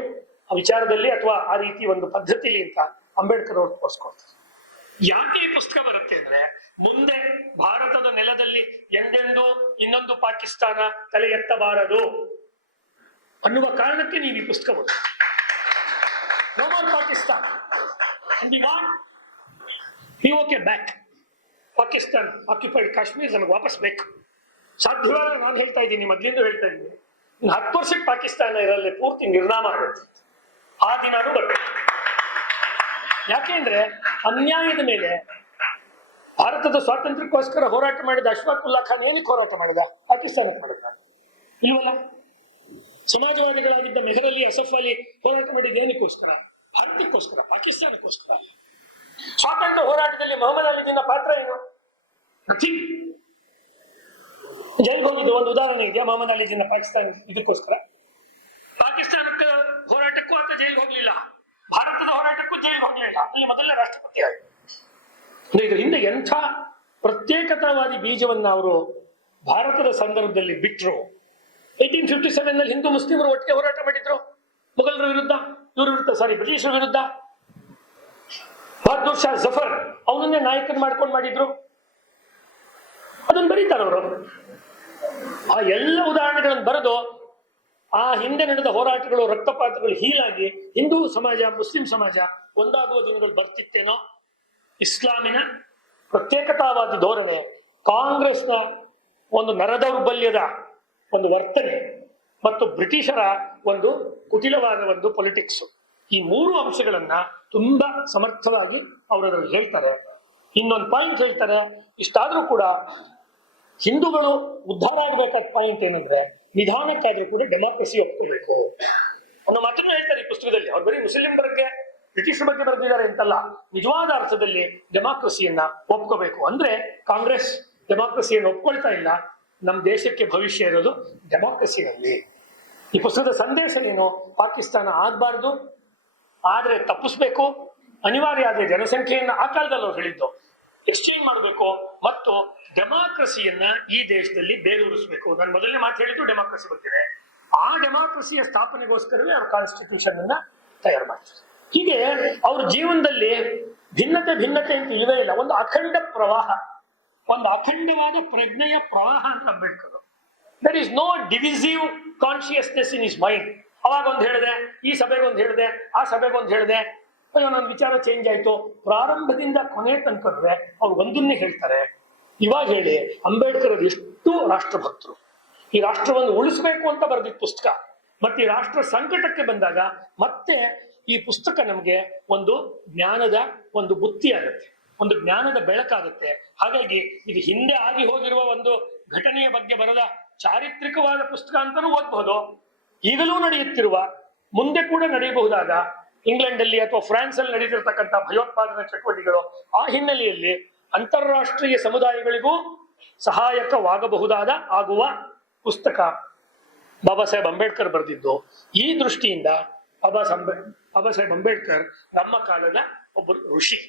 ಆ ವಿಚಾರದಲ್ಲಿ ಅಥವಾ ಆ ರೀತಿ ಒಂದು ಪದ್ಧತಿಲಿ ಅಂತ ಅಂಬೇಡ್ಕರ್ ಅವರು ತೋರಿಸ್ಕೊಳ್ತಾರೆ. ಯಾಕೆ ಈ ಪುಸ್ತಕ ಬರುತ್ತೆ ಅಂದ್ರೆ, ಮುಂದೆ ಭಾರತದ ನೆಲದಲ್ಲಿ ಎಂದೆಂದೂ ಇನ್ನೊಂದು ಪಾಕಿಸ್ತಾನ ತಲೆ ಎತ್ತಬಾರದು ಅನ್ನುವ ಕಾರಣಕ್ಕೆ ನೀವು ಈ ಪುಸ್ತಕ ಓದಿ. No more Pakistan, okay back. Pakistan occupied Kashmir ನಮಗೆ ವಾಪಸ್ ಬೇಕು. ಸಾಧ್ಯವಾದ್ರೆ ನಾನು ಹೇಳ್ತಾ ಇದ್ದೀನಿ, ಮೊದಲಿಂದ ಹೇಳ್ತಾ ಇದ್ದೀನಿ, ಇನ್ನು 10 ವರ್ಷಕ್ಕೆ ಪಾಕಿಸ್ತಾನ ಇರಲ್ಲ, ಪೂರ್ತಿ ನಿರ್ನಾಮ ಆಗುತ್ತೆ. ಆ ದಿನಾನು ಬರ್ತದೆ. ಯಾಕೆಂದ್ರೆ ಅನ್ಯಾಯದ ಮೇಲೆ ಭಾರತದ ಸ್ವಾತಂತ್ರ್ಯಕ್ಕೋಸ್ಕರ ಹೋರಾಟ ಮಾಡಿದ ಅಶ್ಫಾಕ್ ಉಲ್ಲಾ ಖಾನ್ ಏನಕ್ಕೆ ಹೋರಾಟ ಮಾಡಿದ? ಪಾಕಿಸ್ತಾನಕ್ಕೆ ಮಾಡಿದ ಇಲ್ವಲ್ಲ. ಸಮಾಜವಾದಿಗಳಾಗಿದ್ದ ಮೆಹರ್ ಅಲಿ, ಅಸಫ್ ಅಲಿ ಹೋರಾಟ ಮಾಡಿದ ಏನಕ್ಕೋಸ್ಕರ? ಭಾರತಕ್ಕೋಸ್ಕರ, ಪಾಕಿಸ್ತಾನಕ್ಕೋಸ್ಕರ. ಸ್ವಾತಂತ್ರ್ಯ ಹೋರಾಟದಲ್ಲಿ ಮೊಹಮ್ಮದ್ ಅಲಿ ಜಿನ್ನ ಪಾತ್ರ ಏನು? ಜೈಲ್ಗೆ ಹೋಗಿದ್ದು ಒಂದು ಉದಾಹರಣೆ ಇದೆಯಾ? ಮೊಹಮ್ಮದ್ ಅಲಿ ಜಿನ್ನ ಪಾಕಿಸ್ತಾನ ಇದಕ್ಕೋಸ್ಕರ. ಪಾಕಿಸ್ತಾನಕ್ಕೆ ಹೋರಾಟಕ್ಕೂ ಆತ ಜೈಲ್ಗೆ ಹೋಗ್ಲಿಲ್ಲ, ಭಾರತದ ಹೋರಾಟಕ್ಕೂ ಜೈಲ್ಗೆ ಹೋಗ್ಲಿಲ್ಲ, ಅಲ್ಲಿ ಮೊದಲನೇ ರಾಷ್ಟ್ರಪತಿ ಆಗಿ. ಇದ್ರ ಹಿಂದೆ ಎಂಥ ಪ್ರತ್ಯೇಕತಾವಾದಿ ಬೀಜವನ್ನ ಅವರು ಭಾರತದ ಸಂದರ್ಭದಲ್ಲಿ ಬಿಟ್ಟರು. 1857 ನಲ್ಲಿ ಹಿಂದೂ ಮುಸ್ಲಿಮರು ಒಟ್ಟಿಗೆ ಹೋರಾಟ ಮಾಡಿದ್ರು, ಮೊಘಲರ ವಿರುದ್ಧ, ಬ್ರಿಟಿಷರ ವಿರುದ್ಧ. ಬಹದ್ದೂರ್ ಶಾ ಜಫರ್ ಅವನನ್ನೇ ನಾಯಕನ್ ಮಾಡ್ಕೊಂಡು ಮಾಡಿದ್ರು. ಅದನ್ನು ಬರೀತಾರೆ ಅವರು. ಆ ಎಲ್ಲ ಉದಾಹರಣೆಗಳನ್ನು ಬರೆದು ಆ ಹಿಂದೆ ನಡೆದ ಹೋರಾಟಗಳು, ರಕ್ತಪಾತಗಳು ಹೀಲಾಗಿ ಹಿಂದೂ ಸಮಾಜ, ಮುಸ್ಲಿಂ ಸಮಾಜ ಒಂದಾಗುವ ದಿನಗಳು ಬರ್ತಿತ್ತೇನೋ. ಇಸ್ಲಾಮಿನ ಪ್ರತ್ಯೇಕತಾವಾದಿ ಧೋರಣೆ, ಕಾಂಗ್ರೆಸ್ನ ಒಂದು ನರದೌರ್ಬಲ್ಯದ ಒಂದು ವರ್ತನೆ ಮತ್ತು ಬ್ರಿಟಿಷರ ಒಂದು ಕುಟಿಲವಾದ ಒಂದು ಪೊಲಿಟಿಕ್ಸ್, ಈ 3 ಅಂಶಗಳನ್ನ ತುಂಬಾ ಸಮರ್ಥವಾಗಿ ಅವರದ್ರಲ್ಲಿ ಹೇಳ್ತಾರೆ. ಇನ್ನೊಂದು ಪಾಯಿಂಟ್ ಹೇಳ್ತಾರೆ, ಇಷ್ಟಾದ್ರೂ ಕೂಡ ಹಿಂದೂಗಳು ಉದ್ಧಾರ ಆಗಬೇಕಾದ ಪಾಯಿಂಟ್ ಏನಂದ್ರೆ, ನಿಧಾನಕ್ಕಾದ್ರೂ ಕೂಡ ಡೆಮಾಕ್ರಸಿ ಒಪ್ಕೋಬೇಕು ಅನ್ನೋ ಮಾತನ್ನ ಹೇಳ್ತಾರೆ ಈ ಪುಸ್ತಕದಲ್ಲಿ. ಅವ್ರು ಬರೀ ಮುಸ್ಲಿಂ ಬಗ್ಗೆ, ಬ್ರಿಟಿಷ್ ಬಗ್ಗೆ ಬರೆದಿದ್ದಾರೆ ಅಂತಲ್ಲ, ನಿಜವಾದ ಅರ್ಥದಲ್ಲಿ ಡೆಮಾಕ್ರಸಿಯನ್ನ ಒಪ್ಕೋಬೇಕು. ಅಂದ್ರೆ ಕಾಂಗ್ರೆಸ್ ಡೆಮಾಕ್ರಸಿಯನ್ನು ಒಪ್ಕೊಳ್ತಾ ಇಲ್ಲ, ನಮ್ಮ ದೇಶಕ್ಕೆ ಭವಿಷ್ಯ ಇರೋದು ಡೆಮಾಕ್ರಸಿನಲ್ಲಿ. ಈ ಪುಸ್ತಕದ ಸಂದೇಶ ಏನು? ಪಾಕಿಸ್ತಾನ ಆಗ್ಬಾರ್ದು, ಆದ್ರೆ ತಪ್ಪಿಸ್ಬೇಕು, ಅನಿವಾರ್ಯ ಆದ್ರೆ ಜನಸಂಖ್ಯೆಯನ್ನ ಆ ಕಾಲದಲ್ಲಿ ಅವ್ರು ಹೇಳಿದ್ದು ಎಕ್ಸ್ಚೇಂಜ್ ಮಾಡಬೇಕು ಮತ್ತು ಡೆಮಾಕ್ರಸಿಯನ್ನ ಈ ದೇಶದಲ್ಲಿ ಬೇರೂರಿಸಬೇಕು. ನಾನು ಮೊದಲನೇ ಮಾತು ಹೇಳಿದ್ದು ಡೆಮಾಕ್ರಸಿ ಬಗ್ಗೆ. ಆ ಡೆಮಾಕ್ರಸಿಯ ಸ್ಥಾಪನೆಗೋಸ್ಕರವೇ ಅವ್ರ ಕಾನ್ಸ್ಟಿಟ್ಯೂಷನ್ ಅನ್ನ ತಯಾರು ಮಾಡ್ತಾರೆ. ಹೀಗೆ ಅವ್ರ ಜೀವನದಲ್ಲಿ ಭಿನ್ನತೆ ಅಂತ ಇಲ್ಲವೇ ಇಲ್ಲ. ಒಂದು ಅಖಂಡ ಪ್ರವಾಹ, ಒಂದು ಅಖಂಡವಾದ ಪ್ರಜ್ಞೆಯ ಪ್ರವಾಹ ಅಂತ Ambedkar. There is no divisive consciousness in his mind. ಅವಾಗ ಒಂದು ಹೇಳಿದೆ, ಈ ಸಭೆಗೊಂದು ಹೇಳಿದೆ, ಆ ಸಭೆಗೊಂದು ಹೇಳಿದೆ, ಅಯ್ಯೋ ನನ್ನ ವಿಚಾರ ಚೇಂಜ್ ಆಯ್ತು. ಪ್ರಾರಂಭದಿಂದ ಕೊನೆ ತನಕ ಅವ್ರು ಒಂದನ್ನೇ ಹೇಳ್ತಾರೆ. ಇವಾಗ ಹೇಳಿ, ಅಂಬೇಡ್ಕರ್ ಎಷ್ಟು ರಾಷ್ಟ್ರಭಕ್ತರು, ಈ ರಾಷ್ಟ್ರವನ್ನು ಉಳಿಸಬೇಕು ಅಂತ ಬರೆದಿದ್ದ ಪುಸ್ತಕ. ಮತ್ತೆ ಈ ರಾಷ್ಟ್ರ ಸಂಕಟಕ್ಕೆ ಬಂದಾಗ ಮತ್ತೆ ಈ ಪುಸ್ತಕ ನಮಗೆ ಒಂದು ಜ್ಞಾನದ ಒಂದು ಬುತ್ತಿ ಆಗುತ್ತೆ, ಒಂದು ಜ್ಞಾನದ ಬೆಳಕಾಗುತ್ತೆ. ಹಾಗಾಗಿ ಇದು ಹಿಂದೆ ಆಗಿ ಹೋಗಿರುವ ಒಂದು ಘಟನೆಯ ಬಗ್ಗೆ ಬರೆದ ಚಾರಿತ್ರಿಕವಾದ ಪುಸ್ತಕ ಅಂತಲೂ ಓದಬಹುದು. ಈಗಲೂ ನಡೆಯುತ್ತಿರುವ, ಮುಂದೆ ಕೂಡ ನಡೆಯಬಹುದಾದ ಇಂಗ್ಲೆಂಡ್ ಅಲ್ಲಿ ಅಥವಾ ಫ್ರಾನ್ಸ್ ಅಲ್ಲಿ ನಡೀತಿರ್ತಕ್ಕಂಥ ಭಯೋತ್ಪಾದನಾ ಚಟುವಟಿಕೆಗಳು, ಆ ಹಿನ್ನೆಲೆಯಲ್ಲಿ ಅಂತಾರಾಷ್ಟ್ರೀಯ ಸಮುದಾಯಗಳಿಗೂ ಸಹಾಯಕವಾಗಬಹುದಾದ ಆಗುವ ಪುಸ್ತಕ ಬಾಬಾ ಸಾಹೇಬ್ ಅಂಬೇಡ್ಕರ್ ಬರೆದಿದ್ದು. ಈ ದೃಷ್ಟಿಯಿಂದ ಬಾಬಾ ಸಾಹೇಬ್ ಅಂಬೇಡ್ಕರ್ ನಮ್ಮ ಕಾಲದ ಒಬ್ಬರು ಋಷಿ.